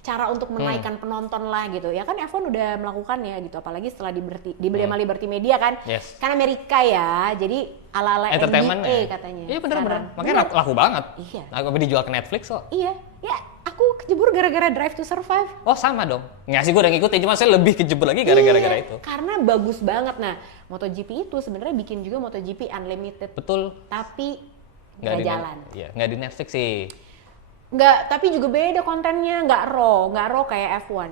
cara untuk menaikkan penonton lah gitu? Ya kan F1 udah melakukannya gitu, apalagi setelah dibeli sama Liberty Media kan. Yes. Kan Amerika ya, jadi ala-ala Entertainment NBA ya? katanya. Iya bener-bener, sekarang. makanya laku banget. Iya. Laku dijual ke Netflix kok. Iya, ya aku kejebur gara-gara Drive to Survive. Oh sama dong. Nggak sih, gue udah ngikutin, cuma saya lebih kejebur lagi gara-gara itu. Karena bagus banget. Nah, MotoGP itu sebenarnya bikin juga MotoGP Unlimited. Betul. Tapi Nggak nggak di jalan. Iya, nggak di Netflix sih. Nggak, tapi juga beda kontennya. Nggak raw kayak F1.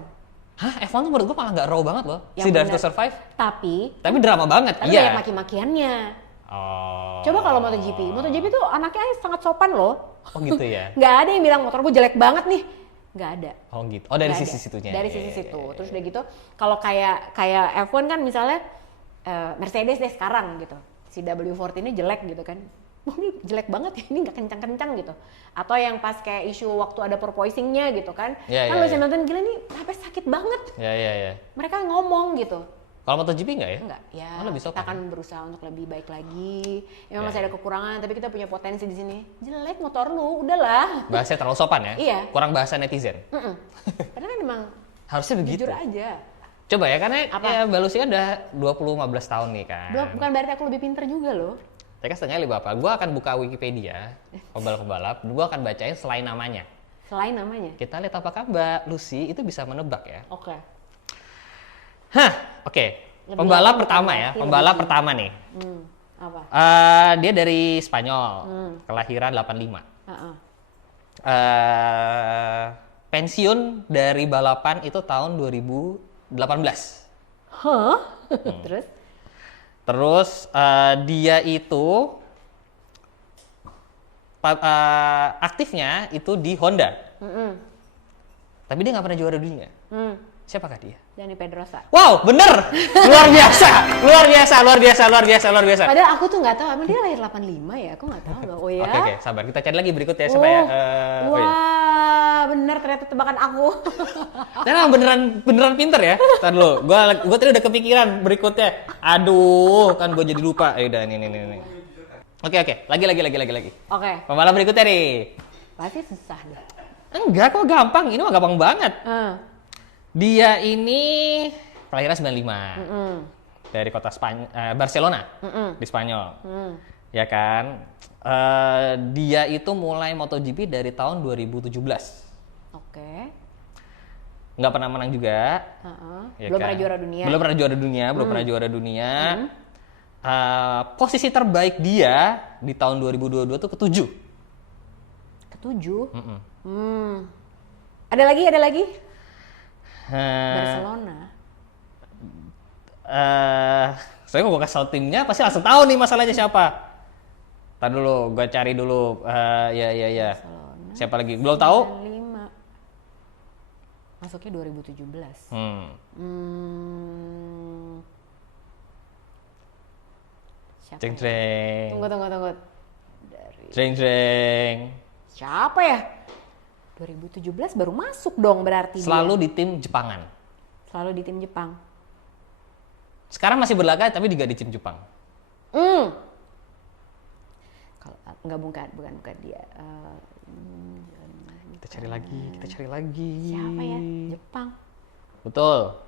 Hah, F1 tuh menurut gue malah nggak raw banget loh. Yang Si Drive to bener. Survive. Tapi Drama banget, banyak iya. maki-makiannya. Oh. Coba kalau MotoGP tuh anaknya sangat sopan loh. Oh gitu ya? Nggak ada yang bilang motor gue jelek banget nih. Nggak ada. Oh gitu. Oh dari Nggak sisi ada. situnya. Dari Iya, sisi iya, situ. iya. Terus udah gitu, kalau kayak F1 kan misalnya Mercedes deh sekarang gitu. Si W14 ini jelek gitu kan. Oh, ini jelek banget ya, ini nggak kencang-kencang gitu. Atau yang pas kayak isu waktu ada porpoisingnya gitu kan. Iya, Kan iya, lu bisa iya. nonton, gila nih sampai sakit banget. Iya iya iya. Mereka ngomong gitu. Kalau MotoGP nggak ya? Enggak, ya Oh, lebih kita sopan. akan berusaha untuk lebih baik lagi. Memang Ya. masih ada kekurangan, tapi kita punya potensi di sini. Jelek motor lu, udahlah. Bahasanya terlalu sopan ya? Iya. Kurang bahasa netizen. Karena kan emang Harusnya begitu. jujur aja. Coba ya, karena Apa? ya Mbak Lucy kan udah 20-15 tahun nih kan. Bukan berarti aku lebih pinter juga loh. Saya kan setengah lima apa? Gue akan buka Wikipedia pembalap-pembalap. Gue akan bacain selain namanya. Selain namanya. Kita lihat apakah Mbak Lucy itu bisa menebak ya. Oke. Hah, oke. Lebih Pembalap lama pertama bukan ya. berarti Pembalap lebih. pertama nih. Apa? Dia dari Spanyol. Kelahiran 85. Heeh. Pensiun dari balapan itu tahun 2018. Hah? Terus? Terus dia itu aktifnya itu di Honda. Tapi dia nggak pernah juara dunia. Siapakah dia? Dani Pedrosa. Wow, bener! Luar biasa! Luar biasa, luar biasa, luar biasa, luar biasa. Padahal aku tuh nggak tahu, emang dia lahir 85 ya? Aku nggak tahu loh. Oh ya? Oke, sabar. Kita cari lagi berikutnya siapa ya? Oh, iya. Wah, bener ternyata tebakan aku. Nah, beneran pinter ya. Ntar dulu, gua tadi udah kepikiran berikutnya. Aduh, kan gua jadi lupa. Ya udah, nih. Oke, lagi. Oke, Pembalap berikutnya nih. pasti susah deh. Enggak kok, gampang. Ini mah gampang banget. Dia ini kelahiran 95. Dari kota Barcelona di Spanyol. Ya kan? Dia itu mulai MotoGP dari tahun 2017. Oke. Nggak pernah menang juga. Ya Belum kan? pernah juara dunia. Belum pernah juara dunia. Posisi terbaik dia di tahun 2022 tuh ketujuh. Ketujuh. Ada lagi? Barcelona. Soalnya kalau gue kasih tau timnya pasti langsung tahu nih masalahnya siapa. Ntar dulu, gue cari dulu. Ya. Siapa lagi? Belum tahu? 5. Masuknya 2017. Siapa? Jeng ya? jeng. Tunggu. Dari Jeng. siapa ya? 2017 baru masuk dong berarti Selalu dia. di tim Jepangan. Selalu di tim Jepang. Sekarang masih berlaga tapi juga di tim Jepang. Kalau enggak bukan dia. Kita cari lagi. Siapa ya? Jepang. Betul.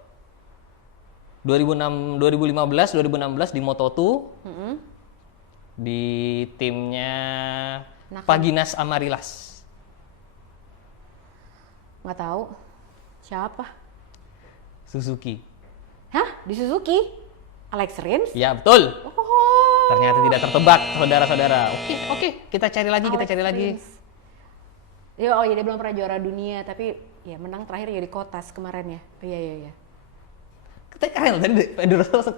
2016 di Moto2 di timnya Paginas Amarilas. Nggak tahu. Siapa? Suzuki. Hah? Di Suzuki? Alex Rins? Ya betul. Oh. Ternyata tidak tertebak, saudara-saudara. Oke, kita cari lagi. Alex Rins. Ya, oh iya, dia belum pernah juara dunia, tapi ya menang terakhir ya di Kotas kemarin ya. Oh, iya. Kita keren tadi Pedrosa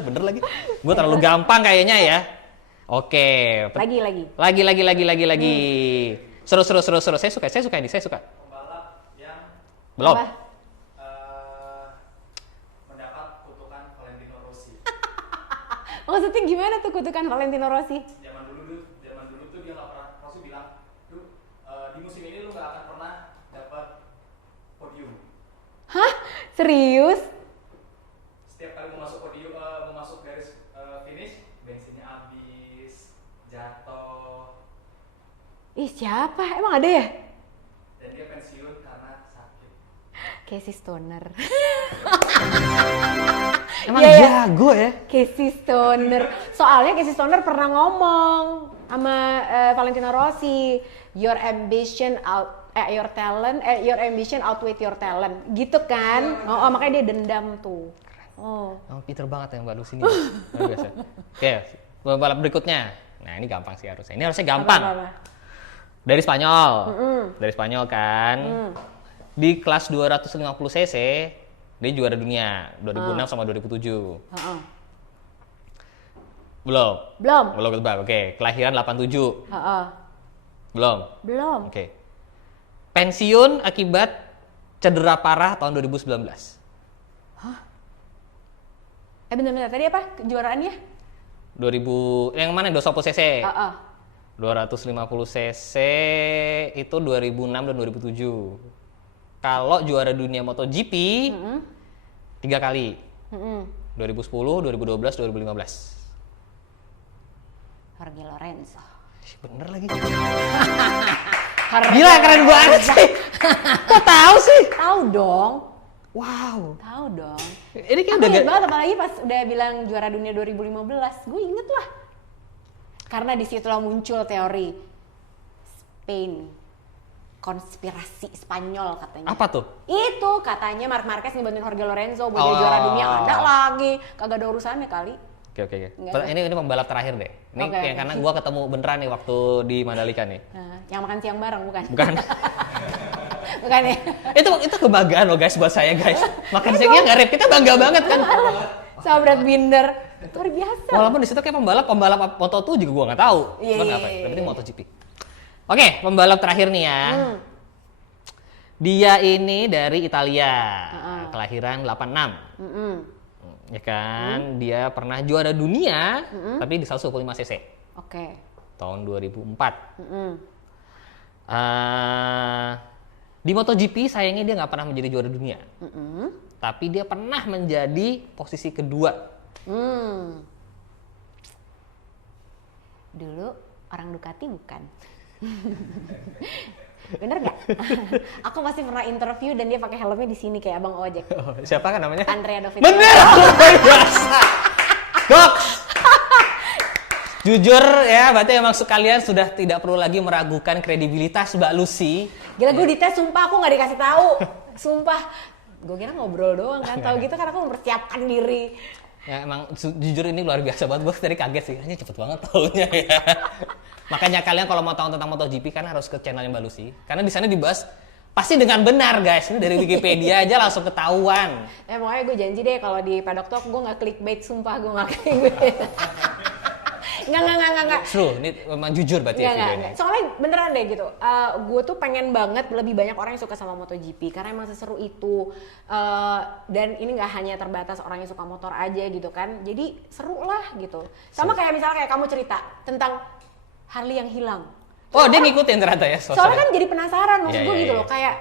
bener lagi. Gue terlalu gampang kayaknya ya. Oke. Lagi. Seru. Saya suka ini. Pembalap yang Belum. Apa? mendapat kutukan Valentino Rossi. Maksudnya gimana tuh kutukan Valentino Rossi? Zaman dulu tuh dia nggak pernah. Rossi bilang, di musim ini lu nggak akan pernah dapat podium. Hah? Serius? Setiap kali mau masuk podium, mau masuk garis finish, bensinnya habis, jatuh, Ih, siapa? Emang ada ya? dan dia pensiun karena sakit. Casey Stoner. Emang Iya, iya. jago ya. Casey Stoner. Soalnya Casey Stoner pernah ngomong sama Valentino Rossi, your ambition outweigh your talent. Gitu kan? Oh, makanya dia dendam tuh. Oh. Pinter banget ya Mbak Lucy ini. Luar biasa. Oke, pembalap berikutnya. Nah, ini gampang sih harusnya. Ini harusnya gampang. Apa-apa. Dari Spanyol. Dari Spanyol kan. Di kelas 250 cc dia juara dunia 2006 sama 2007. Heeh. Belum. Belum. Belum ketebak. Oke, kelahiran 87. Heeh. Belum. Belum. Oke. Pensiun akibat cedera parah tahun 2019. Bentar, tadi apa kejuaraannya? 2000 yang mana 250 cc? Heeh. 250 cc itu 2006 dan 2007. Kalau juara dunia MotoGP 3 kali. 2010, 2012, 2015. Jorge Lorenzo. Bener lagi. Gila, keren banget sih. Kok tahu sih? Tahu dong. Wow. Tahu dong. Ini kayak Aku udah ingat banget apalagi pas udah bilang juara dunia 2015. Gue inget lah. Karena disitulah muncul teori Spain. Konspirasi Spanyol katanya. Apa tuh? Itu katanya Marc Marquez ngebantuin Jorge Lorenzo buat Oh. dia juara dunia. Ada lagi. Kagak ada urusannya kali. Oke. Enggak. Ini pembalap terakhir deh. Ini Oke. karena gua ketemu beneran nih waktu di Mandalika nih. Nah, yang makan siang bareng bukan? Bukan. Bukan ya? itu kebanggaan loh guys buat saya guys. Makan siangnya nge-rap, kita bangga banget kan. Sama Brad Binder. Luar biasa. Walaupun di situ kayak pembalap Moto2 juga gua nggak tahu. Iya, Cuman iya, apa? iya, Tapi ini iya. MotoGP. Oke, pembalap terakhir nih ya. Dia ini dari Italia. Kelahiran 86. Ya kan, dia pernah juara dunia tapi di 125 cc Oke. tahun 2004. Di MotoGP sayangnya dia nggak pernah menjadi juara dunia. Tapi dia pernah menjadi posisi kedua. Dulu orang Ducati bukan? Bener nggak? Aku masih pernah interview dan dia pakai helmnya di sini kayak abang ojek. Siapa kan namanya? Andrea Dovizioso. Bener! Luar biasa! Dok! Jujur ya, berarti emang sekalian sudah tidak perlu lagi meragukan kredibilitas Mbak Lucy. Gila gue dites, sumpah aku nggak dikasih tahu. Sumpah. Gue kira ngobrol doang kan, tahu gitu kan aku mempersiapkan diri. Ya emang jujur ini luar biasa banget, gue tadi kaget sih, hanya cepet banget taunya ya. Makanya kalian kalau mau tahu tentang MotoGP kan harus ke channelnya Mbak Lucy. Karena di sana dibahas pasti dengan benar guys, ini dari Wikipedia aja langsung ketahuan. Makanya gue janji deh kalau di Paddock Talk gue nggak clickbait, sumpah gue nggak clickbait. Nggak. Seru, ini memang jujur berarti ya videonya. Soalnya beneran deh gitu, gue tuh pengen banget lebih banyak orang yang suka sama MotoGP karena emang seseru itu. Dan ini nggak hanya terbatas orang yang suka motor aja gitu kan, jadi seru lah gitu. Sama kayak misalnya kayak kamu cerita tentang Harley yang hilang. Oh dia ngikutin ternyata ya? Soalnya kan jadi penasaran maksud Iya, gue iya, gitu iya. loh, kayak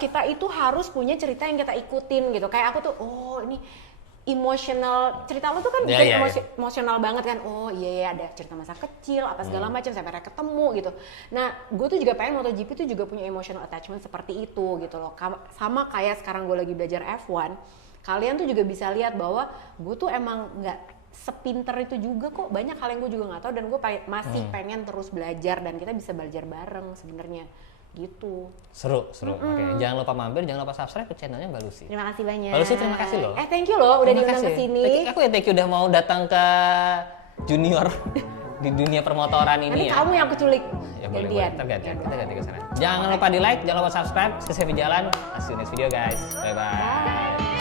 kita itu harus punya cerita yang kita ikutin gitu. Kayak aku tuh, oh ini emosional, cerita lo tuh kan Iya, bikin iya, emosional banget kan. Oh iya ada cerita masa kecil apa segala macam sampai akhirnya ketemu gitu. Nah gue tuh juga pengen MotoGP tuh juga punya emotional attachment seperti itu gitu loh. Sama kayak sekarang gue lagi belajar F1, kalian tuh juga bisa lihat bahwa gue tuh emang nggak sepinter itu juga kok, banyak hal yang gue juga nggak tahu dan gue masih pengen terus belajar dan kita bisa belajar bareng sebenarnya gitu. Seru. Oke, jangan lupa mampir, jangan lupa subscribe ke channelnya Mbak Lucy. Terima kasih banyak. Mbak Lucy terima kasih loh. Thank you loh udah Terima diundang kasih. ke sini. Aku ya thank you udah mau datang ke junior di dunia permotoran Nanti ini ya. kamu yang aku culik. Ya boleh, Gantian. tergantian. Kita ganti ke sana. Jangan lupa di like, jangan lupa subscribe. Ke jalan. See you next video guys. Bye bye. Bye.